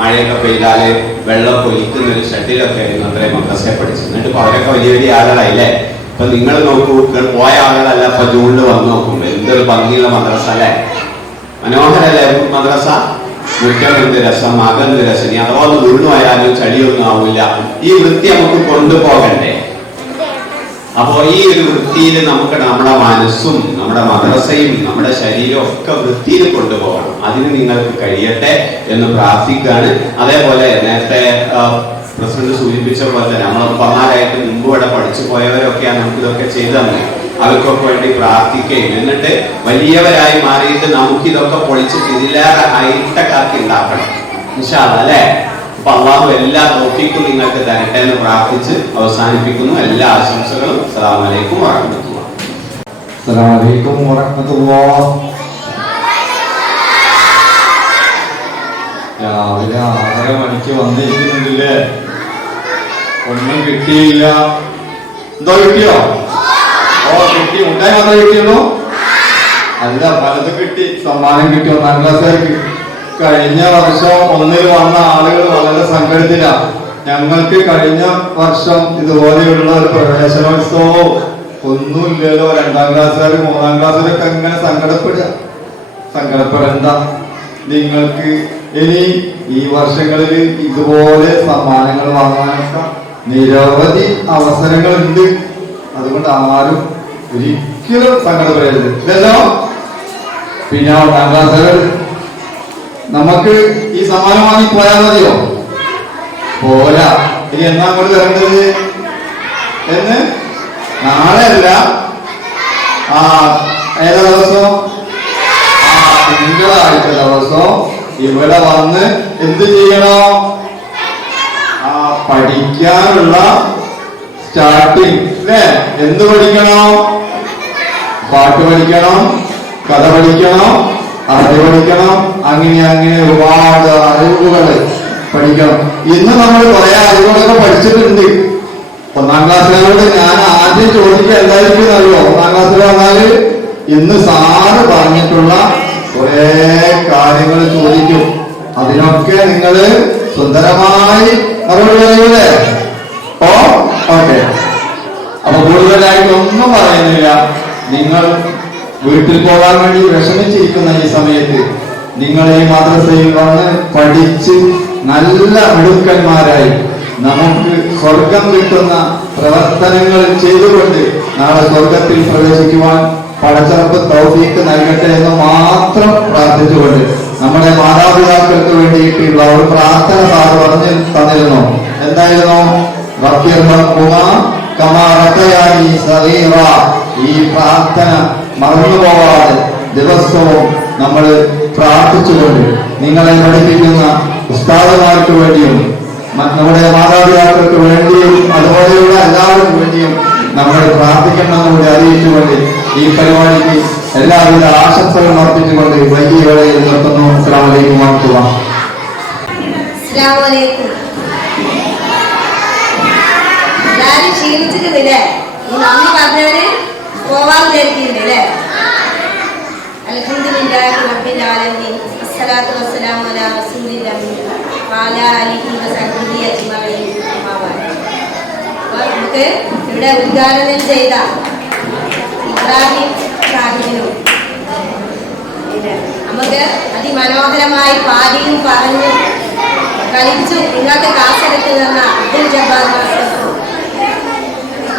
മഴയൊക്കെ പെയ്താല് വെള്ളം പൊലിക്കുന്ന ഒരു ഷെഡിലൊക്കെ ആയിരുന്നു അത്രയും മദ്രസയെ പഠിച്ചു. എന്നിട്ട് ഇപ്പൊ അവരൊക്കെ വലിയ വലിയ ആളുകളായില്ലേ? ഇപ്പൊ നിങ്ങൾ നോക്കൂ, പോയ ആളുകളല്ല ഇപ്പൊ ജൂണിൽ വന്ന് നോക്കുമ്പോ എന്തൊരു ഭംഗിയുള്ള മദ്രസ അല്ലേ? മനോഹരല്ലേ മദ്രസ? മുറ്റം എന്ത് രസം, മകന്ത് രസം. ഇനി അഥവാ ഒന്ന് വീണുപോയാലും ചളിയൊന്നും ആവില്ല. ഈ വൃത്തി നമുക്ക് കൊണ്ടുപോകണ്ടേ? അപ്പോ ഈ ഒരു വൃത്തിയിൽ നമുക്ക് നമ്മുടെ മനസ്സും നമ്മുടെ മദ്രസയും നമ്മുടെ ശരീരവും ഒക്കെ വൃത്തിയിൽ കൊണ്ടുപോകണം. അതിന് നിങ്ങൾക്ക് കഴിയട്ടെ എന്ന് പ്രാർത്ഥിക്കുകയാണ്. അതേപോലെ നേരത്തെ പ്രസിഡന്റ് സൂചിപ്പിച്ച പോലെ തന്നെ നമ്മൾ 14 മുമ്പ് ഇവിടെ പഠിച്ചു പോയവരൊക്കെയാണ് നമുക്ക് ഇതൊക്കെ ചെയ്തു തന്നെ. അവർക്കൊക്കെ വേണ്ടി പ്രാർത്ഥിക്കുകയും എന്നിട്ട് വലിയവരായി മാറിയിട്ട് നമുക്ക് ഇതൊക്കെ പൊളിച്ചിട്ട് ഇതിലേറെ ഹൈടെക്കാക്കി ഉണ്ടാക്കണം ഇൻഷാ അല്ലാഹ് അല്ലേ. അപ്പൊ അള്ളാഹു എല്ലാ തൗഫീഖും നിങ്ങൾക്ക് തരട്ടെ എന്ന് പ്രാർത്ഥിച്ച് അവസാനിപ്പിക്കുന്നു. എല്ലാ ആശംസകളും. അസ്സലാമു അലൈക്കും വറഹ്മത്തുള്ളാഹി. അസ്സലാമു അലൈക്കും വറഹ്മത്തുള്ളാഹി. രാവിലെ 6:30 മണിക്ക് വന്നിരിക്കുന്നുണ്ടല്ലേ, ഒന്നും കിട്ടിയില്ല. എന്തോ കിട്ടിയോ? ഓ കിട്ടി. മുട്ടായി മാത്രമേ കിട്ടിയുള്ളൂ? അല്ല, പലതും കിട്ടി. സമ്മാനം കിട്ടി. 1ാം ക്ലാസ്സുകാർക്ക്. കഴിഞ്ഞ വർഷം 1ൽ വന്ന ആളുകൾ വളരെ സങ്കടത്തിലാണ്. ഞങ്ങൾക്ക് കഴിഞ്ഞ വർഷം ഇതുപോലെയുള്ള ഒരു പ്രവേശനോത്സവവും ഒന്നുമില്ലല്ലോ. 2ാം ക്ലാസ്സുകാർ 3ാം ക്ലാസ്സിലൊക്കെ ഇങ്ങനെ സങ്കടപ്പെടണ്ട. നിങ്ങൾക്ക് ഇനി ഈ വർഷങ്ങളിൽ ഇതുപോലെ സമ്മാനങ്ങൾ വാങ്ങാനൊക്കെ നിരവധി അവസരങ്ങളുണ്ട്. അതുകൊണ്ട് ആരും ഒരിക്കലും സങ്കടപ്പെടരുത്. ഇതല്ലോ പിന്നെ 1ാം ക്ലാസ്സുകാർ നമുക്ക് ഈ സമ്മാനം വാങ്ങി പോയാൽ മതിയോ? പോരാ. ഇനി എന്നാ അങ്ങോട്ട് വരേണ്ടത് എന്ന്? നാളെ അല്ല, ഏതാ ദിവസം? തിങ്കളാഴ്ച ദിവസം ഇവിടെ വന്ന് എന്ത് ചെയ്യണം? പഠിക്കാനുള്ള സ്റ്റാർട്ടിങ് അല്ലേ? എന്ത് പഠിക്കണം? പാട്ട് പഠിക്കണം, കഥ പഠിക്കണം, അറബി പഠിക്കണം, അങ്ങനെ ഒരുപാട് അറിവുകൾ പഠിക്കണം. ഇന്ന് നമ്മൾ കുറെ അറിവുകളൊക്കെ പഠിച്ചിട്ടുണ്ട്. 1ാം ക്ലാസ്സിലോട് ഞാൻ ആദ്യം ചോദിക്കുക എന്തായിരിക്കും അറിയോ? 1ാം ക്ലാസ്സിൽ വന്നാല് ഇന്ന് സാറ് പറഞ്ഞിട്ടുള്ള കുറെ കാര്യങ്ങൾ ചോദിക്കും. അതിനൊക്കെ നിങ്ങള് സുന്ദരമായി മറുപടി പറയൂലേ? ഓക്കെ. അപ്പൊ കൂടുതലായിട്ട് ഒന്നും പറയുന്നില്ല. നിങ്ങൾ വീട്ടിൽ പോകാൻ വേണ്ടി വിഷമിച്ചിരിക്കുന്ന ഈ സമയത്ത് നിങ്ങൾ ഈ മദ്രസയിൽ വന്ന് പഠിച്ച് നല്ല മിടുക്കന്മാരായി നമുക്ക് സ്വർഗം കിട്ടുന്ന പ്രവർത്തനങ്ങൾ ചെയ്തുകൊണ്ട് നാളെ സ്വർഗത്തിൽ പ്രവേശിക്കുവാൻ പടച്ചറപ്പ് തൗഫീഖ് നൽകട്ടെ എന്ന് മാത്രം പ്രാർത്ഥിച്ചുകൊണ്ട് നമ്മുടെ മാതാപിതാക്കൾക്ക് വേണ്ടിയിട്ടുള്ള ഒരു പ്രാർത്ഥന സാർ പറഞ്ഞു തന്നിരുന്നു. എന്തായിരുന്നു? ഈ പ്രാർത്ഥന മറന്നുപോകാതെ ദിവസവും നമ്മൾ പ്രാർത്ഥിച്ചുകൊണ്ട് നിങ്ങളെ പഠിപ്പിക്കുന്ന ഉസ്താദുമാർക്ക് വേണ്ടിയും നമ്മുടെ മാതാപിതാക്കൾക്ക് വേണ്ടിയും അതുപോലെയുള്ള എല്ലാവർക്കും വേണ്ടിയും നമ്മൾ പ്രാർത്ഥിക്കണമെന്നുകൂടി അറിയിച്ചുകൊണ്ട് ഈ പരിപാടിക്ക് എല്ലാവിധ ആശംസകളും അർപ്പിച്ചുകൊണ്ട് വൈകിയ വേളയിൽ നിർത്തുന്നു. അസ്സലാമു അലൈക്കും വറഹ്മത്തുള്ളാഹി. അസ്സലാമു അലൈക്കും. എല്ലാവരും ക്ഷീണിച്ചിട്ടില്ലേ? നന്ദി പറഞ്ഞവര് പോവാൻ വിചാരിക്കുന്നില്ലേ? അൽഹംദുലില്ലാഹി റബ്ബിൽ ആലമീൻ. അസ്സലാത്തു വസ്സലാമു അലാ റസൂലില്ലാഹി വഅലാ ആലിഹി വസഹ്ബിഹി അജ്മഈൻ. നമുക്ക് ഇവിടെ ഉദ്ഘാടനം ചെയ്ത ഇബ്രാഹിം സാഹിബിനും നമുക്ക് അതിമനോഹരമായി പാടിയും പറഞ്ഞും കളിച്ചും നിങ്ങൾക്ക് കാസെടുത്ത് തന്ന അബ്ദുൽ ജബ്ബാർ മാസ്റ്റർക്കും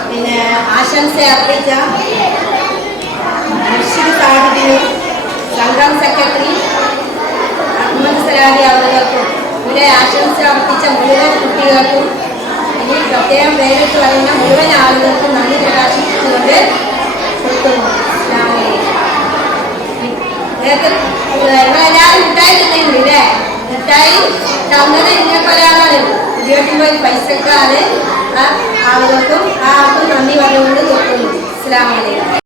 പിന്നെ ആശംസ അർപ്പിച്ച മുർഷിദ് സാഹിബിനും സംഘം സെക്രട്ടറി അഹമ്മദ് സലാഹി അവർക്കും ഇവിടെ ആശംസ അർപ്പിച്ച മുഴുവൻ കുട്ടികൾക്കും ഇനി പ്രത്യേകം പേരിട്ട് പറയുന്ന മുഴുവൻ ആളുകൾക്കും നന്ദി പ്രകാശിച്ചുകൊണ്ട് കൊടുക്കുന്നു. നിങ്ങളെല്ലാവരും മിഠായി തിന്നില്ലേ? മിഠായി തന്നത് നിങ്ങൾക്ക് ഒരാളാണ്. 29 പൈസക്കാര് ആളുകൾക്കും ആ ആൾക്കും നന്ദി പറഞ്ഞുകൊണ്ട് കൊടുക്കുന്നു. അസ്സലാമു അലൈക്കും.